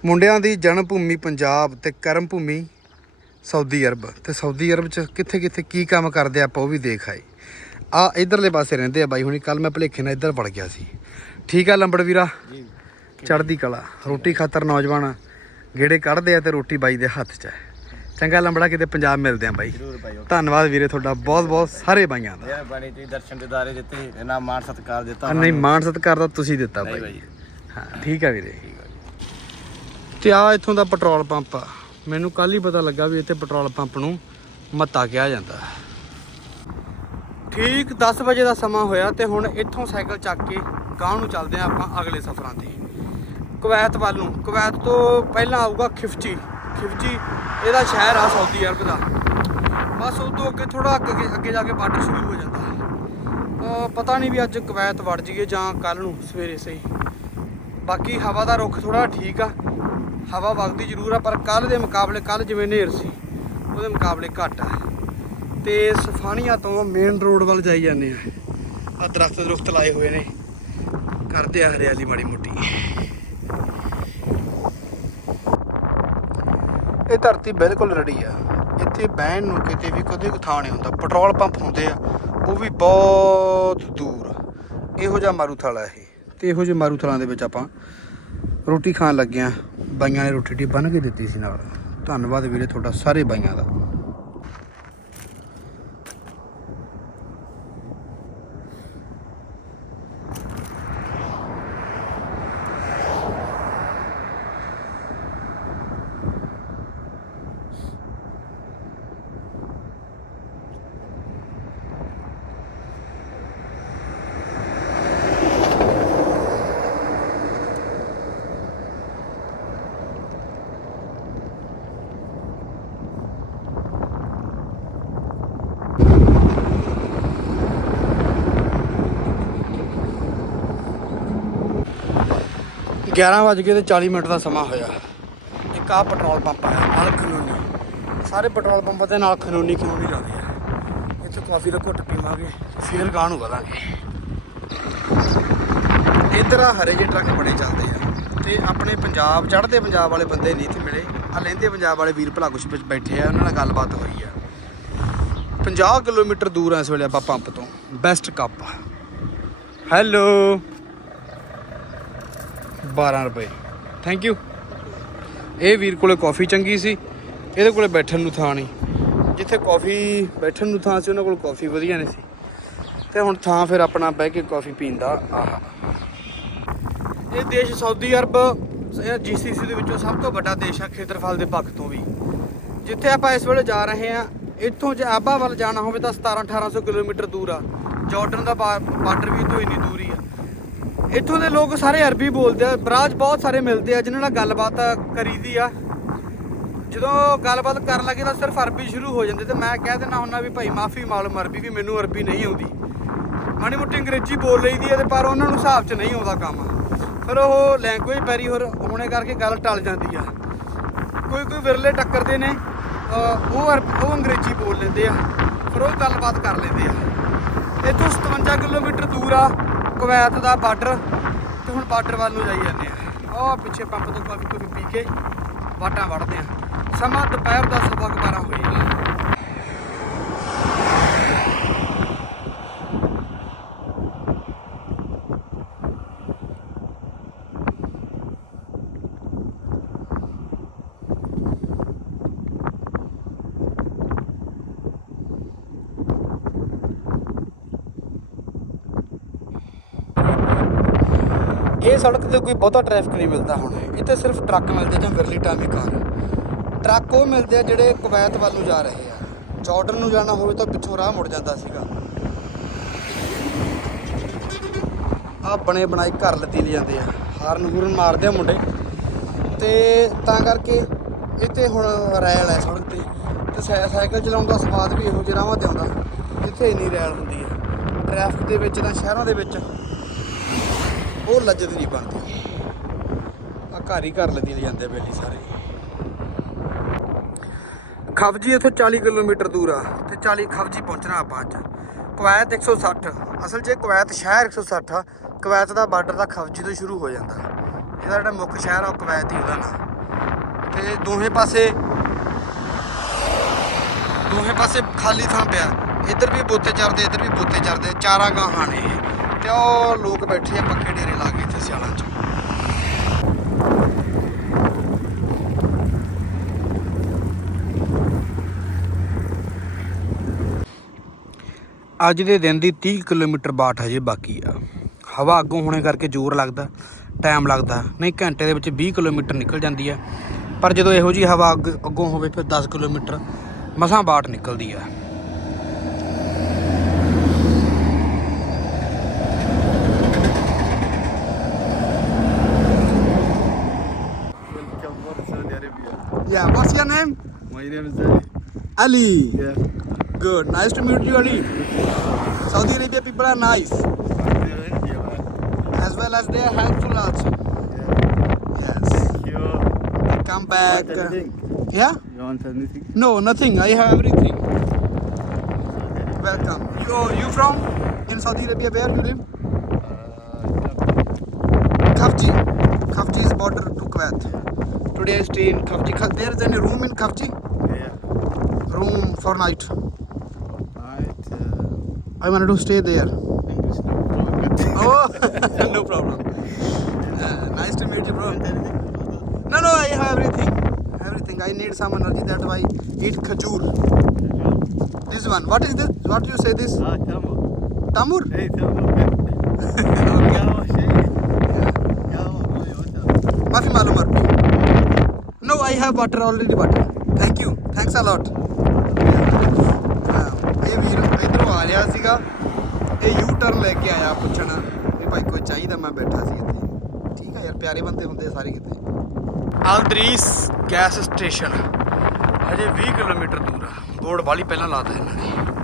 ਮੁੰਡਿਆਂ ਦੀ ਜਨਮ ਭੂਮੀ ਪੰਜਾਬ ਤੇ ਕਰਮ ਭੂਮੀ ਸਾਊਦੀ ਅਰਬ। ਤੇ ਸਾਊਦੀ ਅਰਬ ਚ ਕਿੱਥੇ ਕਿੱਥੇ ਕੀ ਕੰਮ ਕਰਦੇ ਆਪਾਂ ਉਹ ਵੀ ਦੇਖ ਆਏ। ਆ ਇਧਰਲੇ ਪਾਸੇ ਰਹਿੰਦੇ ਆ ਬਾਈ ਹੁਣੀ ਕੱਲ ਮੈਂ ਭਲੇਖੇ ਨਾਲ ਇੱਧਰ ਵੜ ਗਿਆ ਸੀ। ਠੀਕ ਆ ਲੰਬੜ ਵੀਰਾ? ਚੜ੍ਹਦੀ ਕਲਾ। ਰੋਟੀ ਖਾਤਰ ਨੌਜਵਾਨ ਗੇੜੇ ਕੱਢਦੇ ਆ ਤੇ ਰੋਟੀ ਬਾਈ ਦੇ ਹੱਥ 'ਚ ਹੈ ਚੰਗਾ ਲੰਬੜਾ ਕਿਤੇ ਪੰਜਾਬ ਮਿਲਦੇ ਆ ਬਾਈ। ਧੰਨਵਾਦ ਵੀਰੇ ਤੁਹਾਡਾ ਬਹੁਤ ਬਹੁਤ ਸਾਰੇ ਬਾਈਆਂ ਦਾ। ਯਾਰ ਬਣੀ ਤੁਸੀਂ ਦਰਸ਼ਨ ਦਿਦਾਰੇ ਦਿੱਤੇ ਇਹਨਾਂ ਮਾਣ ਸਤਿਕਾਰ ਦਿੱਤਾ ਨਹੀਂ ਮਾਣ ਸਤਿਕਾਰ ਦਾ ਤੁਸੀਂ ਦਿੱਤਾ ਬਾਈ। ਹਾਂ ਠੀਕ ਆ ਵੀਰੇ। ਤੇ ਆ ਇੱਥੋਂ ਦਾ ਪੈਟਰੋਲ ਪੰਪ ਆ। ਮੈਨੂੰ ਕੱਲ ਹੀ ਪਤਾ ਲੱਗਾ ਵੀ ਇੱਥੇ ਪੈਟਰੋਲ ਪੰਪ ਨੂੰ ਮੱਤਾ ਕਿਹਾ ਜਾਂਦਾ। ਠੀਕ 10 ਵਜੇ ਦਾ ਸਮਾਂ ਹੋਇਆ ਤੇ ਹੁਣ ਇੱਥੋਂ ਸਾਈਕਲ ਚੱਕ ਕੇ ਗਾਂਹ ਨੂੰ ਚੱਲਦੇ ਆ ਆਪਾਂ ਅਗਲੇ ਸਫ਼ਰਾਂ ਤੇ। ਕੁਵੈਤ ਵੱਲ ਨੂੰ। ਕੁਵੈਤ ਤੋਂ ਪਹਿਲਾਂ ਆਊਗਾ ਖਿਫਚੀ। ਖਿਫਚੀ, ਇਹਦਾ ਸ਼ਹਿਰ ਆ ਸਾਊਦੀ ਅਰਬ ਦਾ। ਬਸ ਉਹ ਤੋਂ ਅੱਗੇ ਥੋੜਾ ਅੱਗੇ ਅੱਗੇ ਜਾ ਕੇ ਬਾਰਡਰ ਸ਼ੁਰੂ ਹੋ ਜਾਂਦਾ। ਅਹ ਪਤਾ ਨਹੀਂ ਵੀ ਅੱਜ ਕੁਵੈਤ ਵੜ ਜੀਏ ਜਾਂ ਕੱਲ ਨੂੰ ਸਵੇਰੇ ਸਹੀ। ਬਾਕੀ ਹਵਾ ਦਾ ਰੁਖ ਥੋੜਾ ਠੀਕ ਆ। ਹਵਾ ਵਗਦੀ ਜ਼ਰੂਰ ਆ, ਪਰ ਕੱਲ ਦੇ ਮੁਕਾਬਲੇ ਕੱਲ ਜਿਵੇਂ ਨੇਰ ਸੀ, ਉਹਦੇ ਮੁਕਾਬਲੇ ਘੱਟ ਆ। ਤੇ ਸਫਾਨੀਆਂ ਤੋਂ ਮੇਨ ਰੋਡ ਵੱਲ ਜਾਈ ਜਾਂਦੇ ਆ। ਆ ਦਰਖਤ ਦਰਖਤ ਲਾਏ ਹੋਏ ਨੇ। ਕਰਦੇ ਆ ਹਰਿਆਲੀ ਮਾੜੀ ਮੋਟੀ। ਇਹ ਧਰਤੀ ਬਿਲਕੁਲ ਰੜੀ ਆ। ਇੱਥੇ ਬਹਿਣ ਨੂੰ ਕਿਤੇ ਵੀ ਕਦੇ ਕੋਈ ਥਾਂ ਨਹੀਂ ਹੁੰਦਾ। ਪੈਟਰੋਲ ਪੰਪ ਹੁੰਦੇ ਆ, ਉਹ ਵੀ ਬਹੁਤ ਦੂਰ ਇਹੋ ਜਿਹਾ ਮਾਰੂਥਲ ਆ ਇਹ। ਤੇ ਇਹੋ ਜਿਹੇ ਮਾਰੂਥਲਾਂ ਦੇ ਵਿੱਚ ਆਪਾਂ ਰੋਟੀ ਖਾਣ ਲੱਗੇ ਬਾਈਆਂ ਨੇ ਰੋਟੀ ਟੀ ਬੰਨ ਕੇ ਦਿੱਤੀ ਸੀ ਨਾਲ। ਧੰਨਵਾਦ ਵੀਰੇ ਤੁਹਾਡਾ ਸਾਰੇ ਬਾਈਆਂ ਦਾ। ਗਿਆਰਾਂ ਵੱਜ ਗਏ ਤੇ 40 ਮਿੰਟ ਦਾ ਸਮਾਂ ਹੋਇਆ। ਇੱਕ ਆ ਪੈਟਰੋਲ ਪੰਪ ਆ, ਨਾਲ ਖਨੂਨੀ। ਸਾਰੇ ਪੈਟਰੋਲ ਪੰਪ ਦੇ ਨਾਲ ਖਨੂਨੀ ਕਿਉਂ ਨਹੀਂ ਲਾਉਂਦੇ ਆ? ਇੱਥੇ ਕਾਫੀ ਦਾ ਘੁੱਟ ਪੀਵਾਂਗੇ, ਫੇਰ ਗਾਂ ਨੂੰ ਵਧਾਂਗੇ। ਇੱਧਰ ਆ ਹਰੇ ਜਿਹੇ ਟਰੱਕ ਬੜੇ ਚੱਲਦੇ ਆ, ਤੇ ਆਪਣੇ ਪੰਜਾਬ, ਚੜ੍ਹਦੇ ਪੰਜਾਬ ਵਾਲੇ ਬੰਦੇ ਨਹੀਂ ਇੱਥੇ ਮਿਲੇ। ਆ ਲਹਿੰਦੇ ਪੰਜਾਬ ਵਾਲੇ ਵੀਰ ਭਲਾ ਕੁਛ ਵਿੱਚ ਬੈਠੇ ਆ, ਉਹਨਾਂ ਨਾਲ ਗੱਲਬਾਤ ਹੋਈ ਆ। 50 ਕਿਲੋਮੀਟਰ ਦੂਰ ਆ ਇਸ ਵੇਲੇ ਆਪਾਂ ਪੰਪ ਤੋਂ ਬੈਸਟ ਕੱਪ ਹੈਲੋ 12 ਰੁਪਏ। ਥੈਂਕ ਯੂ ਇਹ ਵੀਰ ਕੋਲੇ ਕਾਫੀ ਚੰਗੀ ਸੀ। ਇਹਦੇ ਕੋਲੇ ਬੈਠਣ ਨੂੰ ਥਾਂ ਨਹੀਂ। ਜਿੱਥੇ ਕਾਫੀ ਬੈਠਣ ਨੂੰ ਥਾਂ ਸੀ, ਉਹਨਾਂ ਕੋਲ ਕਾਫੀ ਵਧੀਆ ਨਹੀਂ ਸੀ। ਤੇ ਹੁਣ ਥਾਂ ਫਿਰ ਆਪਣਾ ਬਹਿ ਕੇ ਕਾਫੀ ਪੀਂਦਾ ਆਹ। ਇਹ ਦੇਸ਼ ਸਾਊਦੀ ਅਰਬ ਜੀਸੀਸੀ ਦੇ ਵਿੱਚੋਂ ਸਭ ਤੋਂ ਵੱਡਾ ਦੇਸ਼ ਆ ਖੇਤਰਫਲ ਦੇ ਪੱਖ ਤੋਂ ਵੀ। ਜਿੱਥੇ ਆਪਾਂ ਇਸ ਵੇਲੇ ਜਾ ਰਹੇ ਹਾਂ, ਇੱਥੋਂ ਜੇ ਆਬਾ ਵੱਲ ਜਾਣਾ ਹੋਵੇ ਤਾਂ 17 1800 ਕਿਲੋਮੀਟਰ ਦੂਰ ਆ। ਜਾਰਡਨ ਦਾ ਬਾਰਡਰ ਵੀ ਤੋਂ ਇੰਨੀ ਦੂਰ ਹੀ ਆ। ਇੱਥੋਂ ਦੇ ਲੋਕ ਸਾਰੇ ਅਰਬੀ ਬੋਲਦੇ ਆ ਬਰਾਜ ਬਹੁਤ ਸਾਰੇ ਮਿਲਦੇ ਆ, ਜਿਨ੍ਹਾਂ ਨਾਲ ਗੱਲਬਾਤ ਕਰੀਦੀ ਆ। ਜਦੋਂ ਗੱਲਬਾਤ ਕਰਨ ਲੱਗੇ ਤਾਂ ਸਿਰਫ ਅਰਬੀ ਸ਼ੁਰੂ ਹੋ ਜਾਂਦੇ ਤੇ ਮੈਂ ਕਹਿ ਦਿੰਦਾ ਹੁੰਦਾ ਵੀ ਭਾਈ ਮਾਫੀ ਮਾਲੂਮ ਅਰਬੀ ਵੀ ਮੈਨੂੰ ਅਰਬੀ ਨਹੀਂ ਆਉਂਦੀ। ਮਾੜੀ ਮੋਟੀ ਅੰਗਰੇਜ਼ੀ ਬੋਲ ਲਈਦੀ ਹੈ ਤੇ ਪਰ ਉਹਨਾਂ ਨੂੰ ਹਿਸਾਬ 'ਚ ਨਹੀਂ ਆਉਂਦਾ ਕੰਮ। ਫਿਰ ਉਹ ਲੈਂਗੁਏਜ ਪੈਰੀ ਹੋਰ ਹੋਣੇ ਕਰਕੇ ਗੱਲ ਟਲ ਜਾਂਦੀ ਆ। ਕੋਈ ਕੋਈ ਵਿਰਲੇ ਟੱਕਰਦੇ ਨੇ ਉਹ ਅਰ- ਉਹ ਅੰਗਰੇਜ਼ੀ ਬੋਲ ਲੈਂਦੇ ਆ, ਫਿਰ ਉਹ ਗੱਲਬਾਤ ਕਰ ਲੈਂਦੇ ਆ। ਇੱਥੋਂ 57 ਕਿਲੋਮੀਟਰ ਦੂਰ ਆ ਕੁਵੈਤ ਦਾ ਬਾਰਡਰ ਤੇ ਹੁਣ ਬਾਰਡਰ ਵੱਲ ਨੂੰ ਜਾਈ ਜਾਂਦੇ ਆ। ਉਹ ਪਿੱਛੇ ਪੰਪ ਤੋਂ ਕਾਫੀ ਕਾਫੀ ਪੀ ਕੇ ਵਾਟਾਂ ਵੜਦੇ ਆ। ਸਮਾਂ ਦੁਪਹਿਰ ਦਾ ਸਵਾ ਕੁ ਬਾਰਾਂ ਹੋਈ ਇਹ ਸੜਕ ਤੇ ਕੋਈ ਬਹੁਤਾ ਟ੍ਰੈਫਿਕ ਨਹੀਂ ਮਿਲਦਾ ਹੁਣ। ਇੱਥੇ ਸਿਰਫ ਟਰੱਕ ਮਿਲਦੇ ਜਾਂ ਵਿਰਲੀ ਟਾਮੀ ਕਾਰ। ਟਰੱਕ ਉਹ ਮਿਲਦੇ ਆ ਜਿਹੜੇ ਕੁਵੈਤ ਵੱਲ ਨੂੰ ਜਾ ਰਹੇ ਆ। ਜਾਰਡਨ ਨੂੰ ਜਾਣਾ ਹੋਵੇ ਤਾਂ ਪਿੱਛੋਂ ਰਾਹ ਮੁੜ ਜਾਂਦਾ ਸੀਗਾ। ਆ ਬਣੇ ਬਣਾਈ ਘਰ ਲੱਦੀ ਲੈ ਜਾਂਦੇ ਆ। ਹਾਰਨ ਹੂਰਨ ਮਾਰਦੇ ਆ ਮੁੰਡੇ। ਤੇ ਤਾਂ ਕਰਕੇ ਇੱਥੇ ਹੁਣ ਰੈਲ ਹੈ ਸੜਕ ਤੇ। ਤੇ ਸਾਈ- ਸਾਈਕਲ ਚਲਾਉਣ ਦਾ ਸਵਾਦ ਵੀ ਇਹੋ ਜਿਹੇ ਰਾਹਾਂ ਤੇ ਆਉਂਦਾ। ਜਿੱਥੇ ਇੰਨੀ ਰੈਲ ਹੁੰਦੀ ਹੈ ਟ੍ਰੈਫਿਕ ਦੇ ਵਿੱਚ ਤਾਂ ਸ਼ਹਿਰਾਂ ਦੇ ਵਿੱਚ। ਉਹ ਲੱਜਤ ਨਹੀਂ ਬਣਦੀ। ਆ ਘਰ ਹੀ ਘਰ ਲੱਦੀ ਲੈ ਜਾਂਦੇ ਬੇਲੀ ਸਾਰੇ। ਖਵਜੀ ਇੱਥੋਂ 40 ਕਿਲੋਮੀਟਰ ਦੂਰ ਆ। ਤੇ 40 ਖਵਜੀ ਪਹੁੰਚਣਾ ਆਪਾਂ ਅੱਜ। ਕੁਵੈਤ 160 ਅਸਲ 'ਚ ਕੁਵੈਤ ਸ਼ਹਿਰ 160 ਆ। ਕੁਵੈਤ ਦਾ ਬਾਰਡਰ ਤਾਂ ਖਵਜੀ ਤੋਂ ਸ਼ੁਰੂ ਹੋ ਜਾਂਦਾ। ਇਹਦਾ ਜਿਹੜਾ ਮੁੱਖ ਸ਼ਹਿਰ ਆ, ਉਹ ਕੁਵੈਤ ਹੀ ਉਹਦਾ ਨਾਂ ਤੇ ਦੋਹੇ ਪਾਸੇ ਦੋਹੇ ਪਾਸੇ ਖਾਲੀ ਥਾਂ ਪਿਆ। ਇੱਧਰ ਵੀ ਬੋਤੇ ਚਰਦੇ ਇੱਧਰ ਵੀ ਬੋਤੇ ਚਰਦੇ ਚਾਰਾਂ ਗਾਹਾਂ ਨੇ ਤੇ ਉਹ ਲੋਕ ਬੈਠੇ ਆ ਪੱਕੇ ਡੇਰੇ ਲਾ ਕੇ ਇੱਥੇ ਸਿਆਲਾਂ 'ਚ। ਅੱਜ ਦੇ ਦਿਨ ਦੀ 30 ਕਿਲੋਮੀਟਰ ਬਾਟ ਹਜੇ ਬਾਕੀ ਆ। ਹਵਾ ਅੱਗੋਂ ਹੋਣੇ ਕਰਕੇ ਜ਼ੋਰ ਲੱਗਦਾ, ਟਾਈਮ ਲੱਗਦਾ, ਨਹੀਂ ਘੰਟੇ ਦੇ ਵਿੱਚ 20 ਕਿਲੋਮੀਟਰ ਨਿਕਲ ਜਾਂਦੀ ਆ। ਪਰ ਜਦੋਂ ਇਹੋ ਜੀ ਹਵਾ ਅੱਗ- ਅੱਗੋਂ ਹੋਵੇ ਫਿਰ 10 ਕਿਲੋਮੀਟਰ ਮਸਾਂ ਬਾਟ ਨਿਕਲਦੀ ਆ। Yeah, what's your name? My name is Ali. Ali. Yeah. Good. Nice to meet you, Ali. Saudi Arabia people are nice, I'm here in India, man. as well as they are helpful also. Yeah. Yes. You They come back. Yeah? You want anything? No, nothing. I have everything. Welcome. You, oh, you from in Saudi Arabia? Where you live? Uh, Khafji. Khafji is border to Kuwait. Today I stay in. Kha- There is any room in Khafji? Yeah. Room for night. Right. Uh, I wanted to stay there. English no problem. Oh, no problem. Uh, nice to meet you, bro. No, no, I have everything. Everything. I need some energy. That's why I eat khajur. This one. What is this? What do you say this? Ah, tamam. Tamur? Hey, tamam. have water already water. Uh, thank you. Thanks a lot. ਇਹ ਵੀਰ ਇਧਰੋਂ ਆ ਰਿਹਾ ਸੀਗਾ। ਇਹ ਯੂ ਟਰਨ ਲੈ ਕੇ ਆਇਆ ਪੁੱਛਣਾ। ਵੀ ਭਾਈ, ਕੋਈ ਚਾਹੀਦਾ? ਮੈਂ ਬੈਠਾ ਸੀ ਇੱਥੇ। ਠੀਕ ਆ ਯਾਰ, ਪਿਆਰੇ ਬੰਦੇ ਹੁੰਦੇ ਸਾਰੇ ਕਿਤੇ। ਆਲਦਰੀਸ ਗੈਸ ਸਟੇਸ਼ਨ। ਹਜੇ 20 ਕਿਲੋਮੀਟਰ ਦੂਰ ਆ। ਬੋਰਡ ਵਾਲੀ ਪਹਿਲਾਂ ਲਾਤਾ ਇਹਨਾਂ ਨੇ।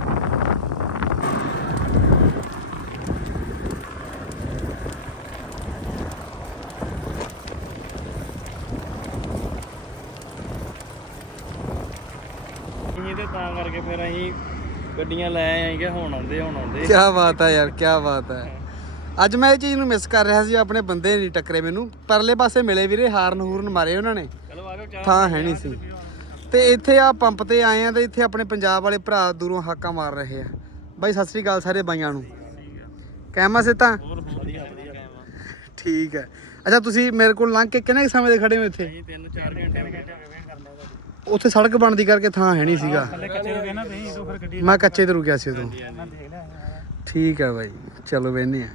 ਫਿਰ ਅਸੀਂ ਗੱਡੀਆਂ ਲੈ ਆਏ ਕਿ ਹੁਣ ਆਉਂਦੇ ਹੁਣ ਆਉਂਦੇ। ਕੀ ਬਾਤ ਹੈ ਯਾਰ ਕੀ ਬਾਤ ਹੈ ਅੱਜ ਮੈਂ ਇਹ ਚੀਜ਼ ਨੂੰ ਮਿਸ ਕਰ ਰਿਹਾ ਸੀ ਆਪਣੇ ਬੰਦੇ ਨਹੀਂ ਟੱਕਰੇ ਮੈਨੂੰ। ਪਰਲੇ ਪਾਸੇ ਮਿਲੇ ਵੀਰੇ ਹਾਰਨ ਹੂਰਨ ਮਾਰੇ ਉਹਨਾਂ ਨੇ। ਆ ਥਾਂ ਹੈ ਨਹੀਂ ਸੀ। ਤੇ ਇੱਥੇ ਆ ਪੰਪ ਤੇ ਆਏ ਆ ਤੇ ਇੱਥੇ ਆਪਣੇ ਪੰਜਾਬ ਵਾਲੇ ਭਰਾ ਦੂਰੋਂ ਹਾਕਾਂ ਮਾਰ ਰਹੇ ਆ। ਬਾਈ ਸਤਿ ਸ੍ਰੀ ਅਕਾਲ ਸਾਰੇ ਬਾਈਆਂ ਨੂੰ। ਕਹਿਮਾ ਸੇ ਤਾਂ ਠੀਕ ਹੈ ਅੱਛਾ ਤੁਸੀਂ ਮੇਰੇ ਕੋਲ ਲੰਘ ਕੇ ਕਿੰਨੇ ਕੁ ਸਮੇਂ ਦੇ ਖੜੇ ਹੋ ਇੱਥੇ? ਅਸੀਂ 3-4 ਘੰਟੇ ਹੋ ਗਏ। ਉੱਥੇ ਸੜਕ ਬਣਦੀ ਕਰਕੇ ਥਾਂ ਹੈ ਨਹੀਂ ਸੀਗਾ। ਕੱਚੇ ਦੇ ਨਾ ਤੁਸੀਂ ਉਦੋਂ ਫਿਰ ਗੱਡੀ ਮੈਂ ਕੱਚੇ ਤੇ ਰੁਕਿਆ ਸੀ ਉਦੋਂ। ਠੀਕ ਹੈ ਬਾਈ ਚਲੋ ਵੇਨੇ ਆ।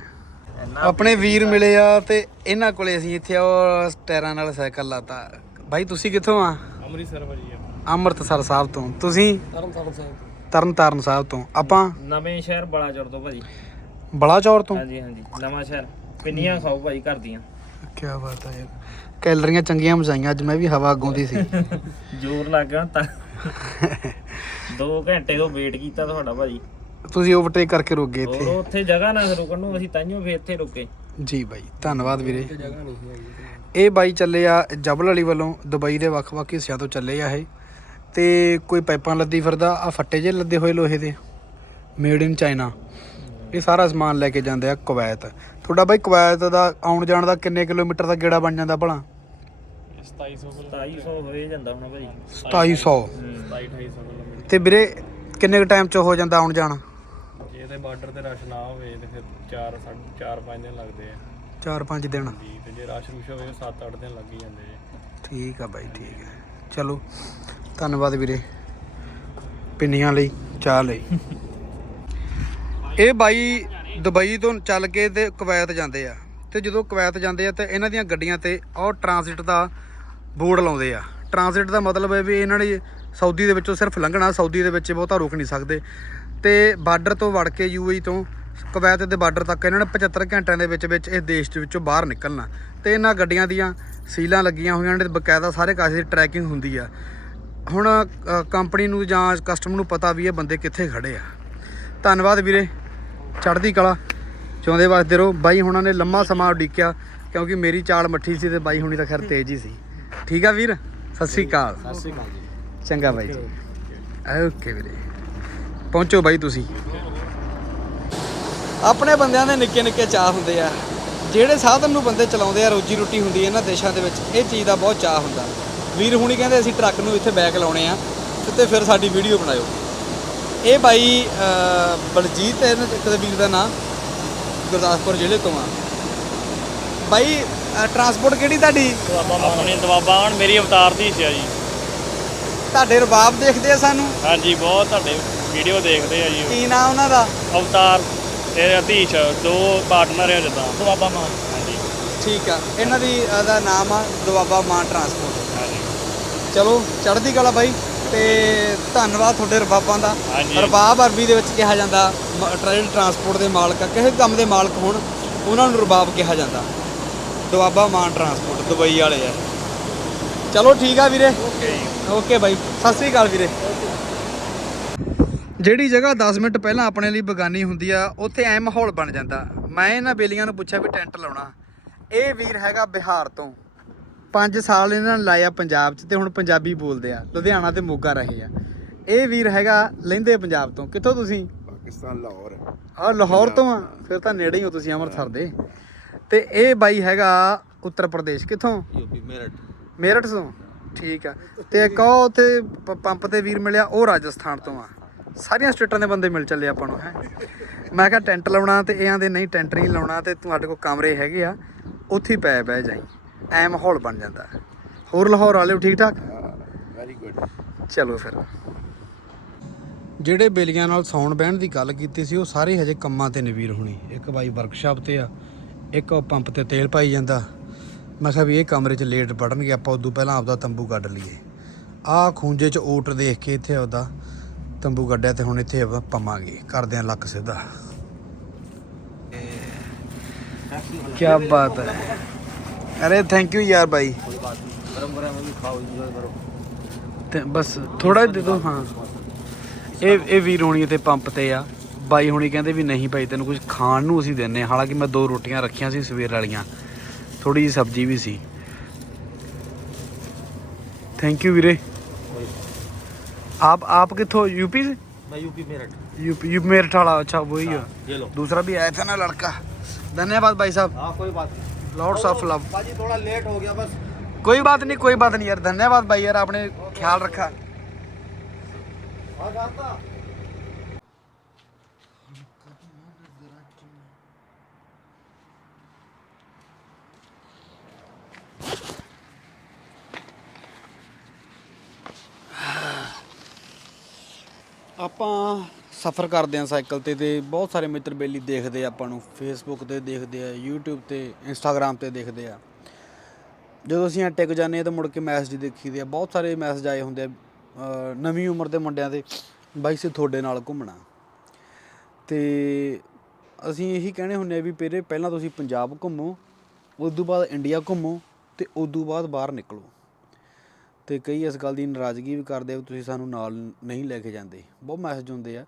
ਆਪਣੇ ਵੀਰ ਮਿਲੇ ਆ ਤੇ ਇਹਨਾਂ ਕੋਲੇ ਅਸੀਂ ਇੱਥੇ ਉਹ ਟਾਇਰਾਂ ਨਾਲ ਸਾਈਕਲ ਲਾਤਾ। ਬਾਈ ਤੁਸੀਂ ਕਿੱਥੋਂ ਆ? ਅੰਮ੍ਰਿਤਸਰ ਭਾਜੀ ਅੰਮ੍ਰਿਤਸਰ ਸਾਹਿਬ ਤੋਂ। ਤੁਸੀਂ? ਤਰਨ ਤਰਨ ਸਾਹਿਬ ਸਾਹਿਬ ਤੋਂ। ਆਪਾਂ? ਨਵੇਂ ਸ਼ਹਿਰ ਬਲਾਚੌਰ ਤੋਂ ਭਾਜੀ। ਬਲਾਚੌਰ ਤੋਂ? ਹਾਂਜੀ ਹਾਂਜੀ। ਨਵਾਂ ਸ਼ਹਿਰ। ਪਿੰਨੀਆਂ ਖਾਓ ਭਾਜੀ ਘਰ ਦੀਆਂ। ਕੀ ਬਾਤ ਹੈ ਯਾਰ। ਕੈਲਰੀਆਂ ਚੰਗੀਆਂ ਮਜਾਈਆਂ ਅੱਜ ਮੈਂ ਵੀ ਹਵਾ ਅੱਗੋਂ ਦੀ ਸੀ। ਜ਼ੋਰ ਲੱਗ ਗਿਆ ਤਾਂ। 2 ਘੰਟੇ ਤੋਂ ਵੇਟ ਕੀਤਾ ਤੁਹਾਡਾ ਭਾਜੀ। ਤੁਸੀਂ ਓਵਰਟੇਕ ਕਰਕੇ ਰੁਕ ਗਏ ਹੋਰ ਇੱਥੇ ਉੱਥੇ ਜਗ੍ਹਾ ਨਾ ਰੁਕਣ ਨੂੰ ਅਸੀਂ ਤਾਈਓ ਫੇਰ ਇੱਥੇ ਰੁਕੇ। ਜੀ ਬਾਈ ਧੰਨਵਾਦ ਵੀਰੇ। ਇਹ ਬਾਈ ਚੱਲੇ ਆ ਜਬਲ ਵਾਲੀ ਵੱਲੋਂ ਦੁਬਈ ਦੇ ਵੱਖ-ਵੱਖ ਹਿੱਸਿਆਂ ਤੋਂ ਚੱਲੇ ਆ ਇਹ। ਤੇ ਕੋਈ ਪਾਈਪਾਂ ਲੱਦੀ ਫਿਰਦਾ ਆ ਫੱਟੇ ਜੇ ਲੱਦੇ ਹੋਏ ਲੋਹੇ ਦੇ। ਮੇਡ ਇਨ ਚਾਈਨਾ ਇਹ ਸਾਰਾ ਸਮਾਨ ਲੈ ਕੇ ਜਾਂਦੇ ਆ ਕੁਵੈਤ। ਤੁਹਾਡਾ ਬਾਈ ਕੁਵੈਤ ਦਾ ਆਉਣ ਜਾਣ ਦਾ ਕਿੰਨੇ ਕਿਲੋਮੀਟਰ ਦਾ ਗੇੜਾ ਬਣ ਜਾਂਦਾ ਭਲਾ? 2700 ਹੋਏ ਜਾਂਦਾ ਹੁਣ ਭਾਜੀ 2700 27 2800 ਕਿਲੋਮੀਟਰ। ਤੇ ਵੀਰੇ ਕਿੰਨੇ ਕ ਟਾਈਮ ਚ ਹੋ ਜਾਂਦਾ ਆਉਣ ਜਾਣ? ਜੇ ਤੇ ਬਾਰਡਰ ਤੇ ਰਸ਼ ਨਾ ਹੋਵੇ ਤੇ ਫਿਰ 4 4 5 ਦਿਨ ਲੱਗਦੇ ਆ। 4-5 ਦਿਨ। ਜੀ ਤੇ ਜੇ ਰਸ਼ ਰੁਸ਼ ਹੋਵੇ 7 8 ਦਿਨ ਲੱਗ ਹੀ ਜਾਂਦੇ ਆ ਠੀਕ ਆ ਬਾਈ ਠੀਕ ਹੈ ਚਲੋ ਧੰਨਵਾਦ ਵੀਰੇ। ਪਿੰਨੀਆਂ ਲਈ ਚਾਹ ਲਈ। ਇਹ ਬਾਈ ਦੁਬਈ ਤੋਂ ਚੱਲ ਕੇ ਤੇ ਕੁਵੈਤ ਜਾਂਦੇ ਆ। ਤੇ ਜਦੋਂ ਕੁਵੈਤ ਜਾਂਦੇ ਆ ਤੇ ਇਹਨਾਂ ਦੀਆਂ ਗੱਡੀਆਂ ਤੇ ਉਹ ਟਰਾਂਜ਼ਿਟ ਦਾ ਬੋਰਡ ਲਾਉਂਦੇ ਆ। ਟਰਾਂਜ਼ਿਟ ਦਾ ਮਤਲਬ ਹੈ ਵੀ ਇਹਨਾਂ ਨੇ ਸਾਊਦੀ ਦੇ ਵਿੱਚੋਂ ਸਿਰਫ ਲੰਘਣਾ, ਸਾਊਦੀ ਦੇ ਵਿੱਚ ਬਹੁਤਾ ਰੁਕ ਨਹੀਂ ਸਕਦੇ। ਤੇ ਬਾਰਡਰ ਤੋਂ ਵੜ ਕੇ ਯੂਏਈ ਤੋਂ ਕੁਵੈਤ ਦੇ ਬਾਰਡਰ ਤੱਕ ਇਹਨਾਂ ਨੇ 75 ਘੰਟਿਆਂ ਦੇ ਵਿੱਚ ਵਿੱਚ ਇਸ ਦੇਸ਼ ਦੇ ਵਿੱਚੋਂ ਬਾਹਰ ਨਿਕਲਣਾ। ਤੇ ਇਹਨਾਂ ਗੱਡੀਆਂ ਦੀਆਂ ਸੀਲਾਂ ਲੱਗੀਆਂ ਹੋਈਆਂ ਨੇ, ਬਕਾਇਦਾ ਸਾਰੇ ਕਾਸੇ ਦੀ ਟਰੈਕਿੰਗ ਹੁੰਦੀ ਆ। ਹੁਣ ਕੰਪਨੀ ਨੂੰ ਜਾਂ ਕਸਟਮਰ ਨੂੰ ਪਤਾ ਵੀ ਇਹ ਬੰਦੇ ਕਿੱਥੇ ਖੜੇ ਆ। ਧੰਨਵਾਦ ਵੀਰੇ। ਚੜ੍ਹਦੀ ਕਲਾ। ਚਾਹੁੰਦੇ ਵਾਸਤੇ ਰਹੋ। ਬਾਈ ਹੁਣਾਂ ਨੇ ਲੰਮਾ ਸਮਾਂ ਉਡੀਕਿਆ ਕਿਉਂਕਿ ਮੇਰੀ ਚਾਲ ਮੱਠੀ ਸੀ ਤੇ ਬਾਈ ਹੁਣੀ ਤਾਂ ਖੈਰ ਤੇਜ਼ ਹੀ ਸੀ। ਠੀਕ ਆ ਵੀਰ? ਸਤਿ ਸ੍ਰੀ ਅਕਾਲ। ਸਤਿ ਸ਼੍ਰੀ ਅਕਾਲ ਜੀ। ਚੰਗਾ ਬਾਈ ਜੀ। ਓਕੇ ਵੀਰੇ। ਪਹੁੰਚੋ ਬਾਈ ਤੁਸੀਂ। ਆਪਣੇ ਬੰਦਿਆਂ ਦੇ ਨਿੱਕੇ ਨਿੱਕੇ ਚਾਹ ਹੁੰਦੇ ਆ। ਜਿਹੜੇ ਸਾਧਨ ਨੂੰ ਬੰਦੇ ਚਲਾਉਂਦੇ ਆ ਰੋਜੀ ਰੋਟੀ ਹੁੰਦੀ ਹੈ ਇਹਨਾਂ ਦੇਸ਼ਾਂ ਦੇ ਵਿੱਚ ਇਹ ਚੀਜ਼ ਦਾ ਬਹੁਤ ਚਾਹ ਹੁੰਦਾ। ਵੀਰ ਹੁਣੀ ਕਹਿੰਦੇ ਅਸੀਂ ਟਰੱਕ ਨੂੰ ਇੱਥੇ ਬੈਕ ਲਾਉਣੇ ਆ ਤੇ- ਤੇ ਫਿਰ ਸਾਡੀ ਵੀਡੀਓ ਬਣਾਇਓ। ਇਹ ਬਾਈ ਬਲਜੀਤ ਹੈ ਇਹਨਾਂ ਇੱਕ ਦੇ ਵੀਰ ਦਾ ਨਾਂ ਗੁਰਦਾਸਪੁਰ ਜ਼ਿਲ੍ਹੇ ਤੋਂ ਆ। ਬਾਈ ਟਰਾਂਸਪੋਰਟ ਕਿਹੜੀ ਤੁਹਾਡੀ? ਆਪਣੀ ਦਵਾਬਾ ਹੁਣ ਮੇਰੀ ਅਵਤਾਰ ਦੀ ਸੀ ਜੀ। ਤੁਹਾਡੇ ਰਬਾਬ ਦੇਖਦੇ ਆ ਸਾਨੂੰ? ਹਾਂਜੀ ਬਹੁਤ ਤੁਹਾਡੇ ਵੀਡੀਓ ਦੇਖਦੇ ਆ ਜੀ। ਕੀ ਨਾਮ ਉਹਨਾਂ ਦਾ? ਅਵਤਾਰ ਤੇ ਅਧੀਸ਼ ਦੋ ਪਾਰਟਨਰ ਆ ਜਿੱਦਾਂ। ਦਵਾਬਾ ਮਾਨ। ਹਾਂਜੀ। ਠੀਕ ਆ। ਇਹਨਾਂ ਦੀ ਦਾ ਨਾਮ ਆ ਦੁਆਬਾ ਮਾਨ ਟਰਾਂਸਪੋਰਟ ਹਾਂਜੀ। ਚਲੋ ਚੜ੍ਹਦੀ ਕਲਾ ਬਾਈ। ਤੇ ਧੰਨਵਾਦ ਤੁਹਾਡੇ ਰਬਾਬਾਂ ਦਾ। ਹਾਂਜੀ। ਰਬਾਬ ਅਰਬੀ ਦੇ ਵਿੱਚ ਕਿਹਾ ਜਾਂਦਾ ਮ- ਟ੍ਰੇਨ ਟਰਾਂਸਪੋਰਟ ਦੇ ਮਾਲਕ ਕਿਸੇ ਕੰਮ ਦੇ ਮਾਲਕ ਹੋਣ ਉਹਨਾਂ ਨੂੰ ਰਬਾਬ ਕਿਹਾ ਜਾਂਦਾ। ਦੁਆਬਾ ਮਾਨ ਟਰਾਂਸਪੋਰਟ ਦੁਬਈ ਵਾਲੇ ਆ। ਚਲੋ ਠੀਕ ਆ ਵੀਰੇ। Okay bye. ਸਤਿ ਸ੍ਰੀ ਅਕਾਲ ਵੀਰੇ। ਜਿਹੜੀ ਜਗ੍ਹਾ 10 ਮਿੰਟ ਪਹਿਲਾਂ ਆਪਣੇ ਲਈ ਬਗਾਨੀ ਹੁੰਦੀ ਆ ਉੱਥੇ ਐ ਮਾਹੌਲ ਬਣ ਜਾਂਦਾ। ਮੈਂ ਇਹਨਾਂ ਬੇਲੀਆਂ ਨੂੰ ਪੁੱਛਿਆ ਵੀ ਟੈਂਟ ਲਾਉਣਾ। ਇਹ ਵੀਰ ਹੈਗਾ ਬਿਹਾਰ ਤੋਂ। 5 ਸਾਲ ਇਹਨਾਂ ਨੇ ਲਾਇਆ ਪੰਜਾਬ 'ਚ ਤੇ ਹੁਣ ਪੰਜਾਬੀ ਬੋਲਦੇ ਆ ਲੁਧਿਆਣਾ ਤੇ ਮੋਗਾ ਰਹੇ ਆ। ਇਹ ਵੀਰ ਹੈਗਾ ਲਹਿੰਦੇ ਪੰਜਾਬ ਤੋਂ। ਕਿੱਥੋਂ ਤੁਸੀਂ? ਪਾਕਿਸਤਾਨ ਲਾਹੌਰ। ਆ ਲਾਹੌਰ ਤੋਂ ਆ? ਫਿਰ ਤਾਂ ਨੇੜੇ ਹੀ ਹੋ ਤੁਸੀਂ ਅੰਮ੍ਰਿਤਸਰ ਦੇ। ਤੇ ਇਹ ਬਾਈ ਹੈਗਾ ਉੱਤਰ ਪ੍ਰਦੇਸ਼। ਕਿੱਥੋਂ? ਯੂਪੀ ਮੇਰਠ। ਮੇਰਠ ਤੋਂ? ਠੀਕ ਆ। ਤੇ ਇੱਕ ਉਹ ਉੱਥੇ ਪੰਪ ਤੇ ਵੀਰ ਮਿਲਿਆ ਉਹ ਰਾਜਸਥਾਨ ਤੋਂ ਆ। ਸਾਰੀਆਂ ਸਟੇਟਾਂ ਦੇ ਬੰਦੇ ਮਿਲ ਚੱਲੇ ਆਪਾਂ ਨੂੰ ਹੈ। ਮੈਂ ਕਿਹਾ ਟੈਂਟ ਲਾਉਣਾ ਤੇ ਇਹਨਾਂ ਦੇ ਨਹੀਂ ਟੈਂਟ ਨਹੀਂ ਲਾਉਣਾ ਤੇ ਤੁਹਾਡੇ ਕੋਲ ਕਮਰੇ ਹੈਗੇ ਆ ਉੱਥੇ ਹੀ ਪੈ ਬਹਿ ਜਾਈ। ਐ ਮਾਹੌਲ ਬਣ ਜਾਂਦਾ ਹੋਰ ਲਾਹੌਰ ਵਾਲਿਓ ਠੀਕ ਠਾਕ ਵੈਰੀ ਗੁੱਡ ਚਲੋ ਫਿਰ। ਜਿਹੜੇ ਬੇਲੀਆਂ ਨਾਲ ਸੌਣ ਬਹਿਣ ਦੀ ਗੱਲ ਕੀਤੀ ਸੀ ਉਹ ਸਾਰੇ ਹਜੇ ਕੰਮਾਂ ਤੇ ਨਵੀਰ ਹੋਣੀ। ਇੱਕ ਬਾਈ ਵਰਕਸ਼ਾਪ ਤੇ ਆ ਇੱਕ ਉਹ ਪੰਪ ਤੇ ਤੇਲ ਪਾਈ ਜਾਂਦਾ। ਮੈਂ ਕਿਹਾ ਵੀ ਇਹ ਕਮਰੇ 'ਚ ਲੇਟ ਪੜਨਗੇ ਆਪਾਂ ਉਦੋਂ ਪਹਿਲਾਂ ਆਪਦਾ ਤੰਬੂ ਕੱਢ ਲਈਏ। ਆਹ ਖੂੰਜੇ 'ਚ ਓਟ ਦੇਖ ਕੇ ਇੱਥੇ ਆਪਦਾ ਤੰਬੂ ਕੱਢਿਆ ਤੇ ਹੁਣ ਇੱਥੇ ਆਪਾਂ ਪਵਾਂਗੇ। ਕਰਦੇ ਆਂ ਲੱਕ ਸਿੱਧਾ। ਕੀ ਬਾਤ ਹੈ। ਅਰੇ ਥੈਂਕ ਯੂ ਯਾਰ ਬਾਈ ਗਰਮ ਗਰਮ ਵੀ ਖਾਓ ਇੰਜੋਏ ਕਰੋ ਤੇ ਬਸ ਥੋੜਾ ਦੇ ਦੋ ਹਾਂ ਇਹ ਇਹ ਵੀਰ ਹੋਣੀ ਤੇ ਪੰਪ ਤੇ ਆ ਬਾਈ ਹੋਣੀ ਕਹਿੰਦੇ ਵੀ ਨਹੀਂ ਭਾਈ ਤੈਨੂੰ ਕੁਝ ਖਾਣ ਨੂੰ ਅਸੀਂ ਦਿੰਨੇ ਹਾਂ। ਹਾਲਾਂਕਿ ਮੈਂ ਦੋ ਰੋਟੀਆਂ ਰੱਖੀਆਂ ਸੀ ਸਵੇਰ ਵਾਲੀਆਂ ਥੋੜੀ ਜੀ ਸਬਜ਼ੀ ਵੀ ਸੀ ਥੈਂਕ ਯੂ ਵੀਰੇ ਆਪ ਆਪ ਕਿੱਥੋਂ यूपी से मैं UP Meerut UP UP Meerut वाला अच्छा वही है ये लो दूसरा भी आया था ना लड़का धन्यवाद भाई साहब हाँ कोई बात नहीं लॉर्ड्स ऑफ लव बाजी थोड़ा लेट हो गया बस कोई बात नहीं कोई बात नहीं यार धन्यवाद भाई यार आपने ख्याल रखा ਆਪਾਂ ਸਫ਼ਰ ਕਰਦੇ ਆਂ ਸਾਈਕਲ ਤੇ ਤੇ ਬਹੁਤ ਸਾਰੇ ਮਿੱਤਰ ਬੇਲੀ ਦੇਖਦੇ ਆ ਆਪਾਂ ਨੂੰ ਫੇਸਬੁੱਕ ਤੇ ਦੇਖਦੇ ਆ, YouTube ਤੇ, Instagram ਤੇ ਦੇਖਦੇ ਆ। ਜਦੋਂ ਅਸੀਂ ਟਿਕ ਜਾਂਦੇ ਆ ਤਾਂ ਮੁੜ ਕੇ ਮੈਸੇਜ ਦੇਖੀਦੇ ਆ। ਬਹੁਤ ਸਾਰੇ ਮੈਸੇਜ ਆਏ ਹੁੰਦੇ ਆ ਨਵੀਂ ਉਮਰ ਦੇ ਮੁੰਡਿਆਂ ਦੇ, ਬਾਈ ਸੇ ਤੁਹਾਡੇ ਨਾਲ ਘੁੰਮਣਾ। ਤੇ ਅਸੀਂ ਇਹੀ ਕਹਿੰਦੇ ਹੁੰਨੇ ਆ ਵੀ ਪੇਰੇ ਪਹਿਲਾਂ ਤੁਸੀਂ ਪੰਜਾਬ ਘੁੰਮੋ ਉਸ ਤੋਂ ਬਾਅਦ ਇੰਡੀਆ ਘੁੰਮੋ ਤੇ ਉਸ ਤੋਂ ਬਾਅਦ ਬਾਹਰ ਨਿਕਲੋ। ਤੇ ਕਈ ਇਸ ਗੱਲ ਦੀ ਨਾਰਾਜ਼ਗੀ ਵੀ ਕਰਦੇ ਵੀ ਤੁਸੀਂ ਸਾਨੂੰ ਨਾਲ ਨਹੀਂ ਲੈ ਕੇ ਜਾਂਦੇ। ਬਹੁਤ ਮੈਸੇਜ ਹੁੰਦੇ ਆ।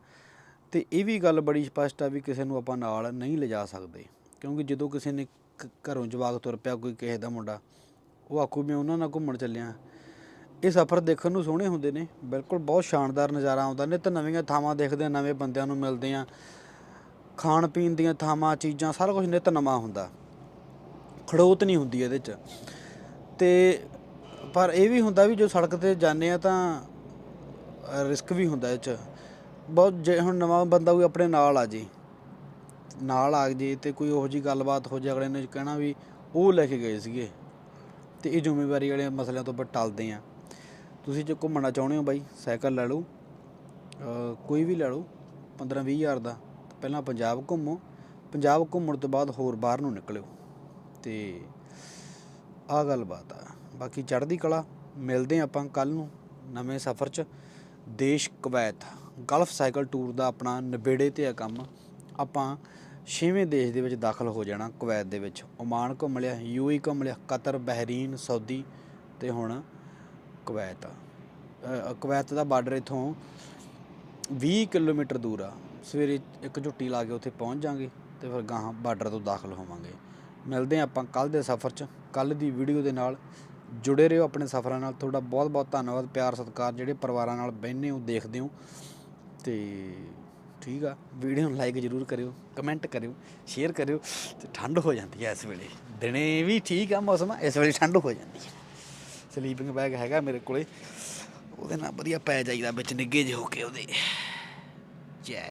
ਤੇ ਇਹ ਵੀ ਗੱਲ ਬੜੀ ਸਪਸ਼ਟ ਆ ਵੀ ਕਿਸੇ ਨੂੰ ਆਪਾਂ ਨਾਲ ਨਹੀਂ ਲਿਜਾ ਸਕਦੇ। ਕਿਉਂਕਿ ਜਦੋਂ ਕਿਸੇ ਨੇ ਘਰੋਂ ਜਵਾਕ ਤੁਰ ਪਿਆ ਕੋਈ ਕਿਸੇ ਦਾ ਮੁੰਡਾ, ਉਹ ਆਖੂ ਮੈਂ ਉਹਨਾਂ ਨਾਲ ਘੁੰਮਣ ਚੱਲਿਆ। ਇਹ ਸਫ਼ਰ ਦੇਖਣ ਨੂੰ ਸੋਹਣੇ ਹੁੰਦੇ ਨੇ। ਬਿਲਕੁਲ ਬਹੁਤ ਸ਼ਾਨਦਾਰ ਨਜ਼ਾਰਾ ਆਉਂਦਾ ਨਿਤ ਨਵੀਆਂ ਥਾਵਾਂ ਦੇਖਦੇ ਆ, ਨਵੇਂ ਬੰਦਿਆਂ ਨੂੰ ਮਿਲਦੇ ਆ। ਖਾਣ ਪੀਣ ਦੀਆਂ ਥਾਵਾਂ, ਚੀਜ਼ਾਂ, ਸਾਰਾ ਕੁਝ ਨਿਤ ਨਵਾਂ ਹੁੰਦਾ। ਖੜੋਤ ਨਹੀਂ ਹੁੰਦੀ ਇਹਦੇ 'ਚ। ਤੇ ਪਰ ਇਹ ਵੀ ਹੁੰਦਾ ਵੀ ਜੋ ਸੜਕ ਤੇ ਜਾਂਦੇ ਆ ਤਾਂ ਰਿਸਕ ਵੀ ਹੁੰਦਾ ਇਹ 'ਚ। ਬਹੁਤ ਜੇ ਹੁਣ ਨਵਾਂ ਬੰਦਾ ਕੋਈ ਆਪਣੇ ਨਾਲ ਆ ਜੇ, ਨਾਲ ਆ ਜੇ ਤੇ ਕੋਈ ਉਹੋ ਜੀ ਗੱਲਬਾਤ ਹੋ ਜੇ ਅਗਲੇ ਨੇ ਕਹਿਣਾ ਵੀ ਉਹ ਲੈ ਕੇ ਗਏ ਸੀਗੇ ਤੇ ਇਹ ਜ਼ਿੰਮੇਵਾਰੀ ਵਾਲੇ ਮਸਲਿਆਂ ਤੋਂ ਆਪਾਂ ਟਲਦੇ ਆ। ਤੁਸੀਂ ਜੇ ਘੁੰਮਣਾ ਚਾਹੁੰਦੇ ਹੋ ਬਾਈ, ਸਾਈਕਲ ਲੈ ਲਓ ਕੋਈ ਵੀ ਲੈ ਲਓ 15 20 ਹਜ਼ਾਰ ਦਾ, ਪਹਿਲਾਂ ਪੰਜਾਬ ਘੁੰਮੋ, ਪੰਜਾਬ ਘੁੰਮਣ ਤੋਂ ਬਾਅਦ ਹੋਰ ਬਾਹਰ ਨੂੰ ਨਿਕਲਿਓ ਤੇ ਆ ਗੱਲਬਾਤ ਆ। ਬਾਕੀ ਚੜ੍ਹਦੀ ਕਲਾ ਮਿਲਦੇ ਹਾਂ ਆਪਾਂ ਕੱਲ ਨੂੰ ਨਵੇਂ ਸਫ਼ਰ 'ਚ। ਦੇਸ਼ ਕੁਵੈਤ ਗਲਫ ਸਾਈਕਲ ਟੂਰ ਦਾ ਆਪਣਾ ਨਵੇੜੇ ਤੇ ਆ ਕੰਮ। ਆਪਾਂ ਛੇਵੇਂ ਦੇਸ਼ ਦੇ ਵਿੱਚ ਦਾਖਲ ਹੋ ਜਾਣਾ ਕੁਵੈਤ ਦੇ ਵਿੱਚ। ਓਮਾਨ ਘੁੰਮ ਲਿਆ ਯੂਏਈ ਘੁੰਮ ਲਿਆ ਕਤਰ ਬਹਿਰੀਨ ਸਾਊਦੀ ਤੇ ਹੁਣ ਕੁਵੈਤ। ਅ, ਕੁਵੈਤ ਦਾ ਬਾਰਡਰ ਇਥੋਂ 20 ਕਿਲੋਮੀਟਰ ਦੂਰ ਆ। ਸਵੇਰੇ ਇੱਕ ਝੁੱਟੀ ਲਾ ਕੇ ਉੱਥੇ ਪਹੁੰਚ ਜਾਾਂਗੇ ਤੇ ਫਿਰ ਗਾਹਾਂ ਬਾਰਡਰ ਤੋਂ ਦਾਖਲ ਹੋਵਾਂਗੇ। ਮਿਲਦੇ ਹਾਂ ਆਪਾਂ ਕੱਲ ਦੇ ਸਫ਼ਰ 'ਚ। ਕੱਲ ਦੀ ਵੀਡੀਓ ਦੇ ਨਾਲ ਜੁੜੇ ਰਹੋ ਆਪਣੇ ਸਫ਼ਰਾਂ ਨਾਲ। ਤੁਹਾਡਾ ਬਹੁਤ ਬਹੁਤ ਧੰਨਵਾਦ, ਪਿਆਰ, ਸਤਿਕਾਰ ਜਿਹੜੇ ਪਰਿਵਾਰਾਂ ਨਾਲ ਬਹਿੰਦੇ ਹੋ, ਦੇਖਦੇ ਹੋ। ਤੇ ਠੀਕ ਆ, ਵੀਡੀਓ ਨੂੰ ਲਾਈਕ ਜ਼ਰੂਰ ਕਰਿਓ ਕਮੈਂਟ ਕਰਿਓ ਸ਼ੇਅਰ ਕਰਿਓ ਤੇ ਠੰਡ ਹੋ ਜਾਂਦੀ ਹੈ ਇਸ ਵੇਲੇ। ਦਿਨੇ ਵੀ ਠੀਕ ਆ ਮੌਸਮ, ਇਸ ਵੇਲੇ ਠੰਡ ਹੋ ਜਾਂਦੀ ਹੈ ਸਲੀਪਿੰਗ ਬੈਗ ਹੈਗਾ ਮੇਰੇ ਕੋਲੇ, ਉਹਦੇ ਨਾਲ ਵਧੀਆ ਪੈ ਜਾਈਦਾ ਵਿੱਚ ਨਿੱਗੇ ਜਿਹੇ ਹੋ ਕੇ ਉਹਦੇ।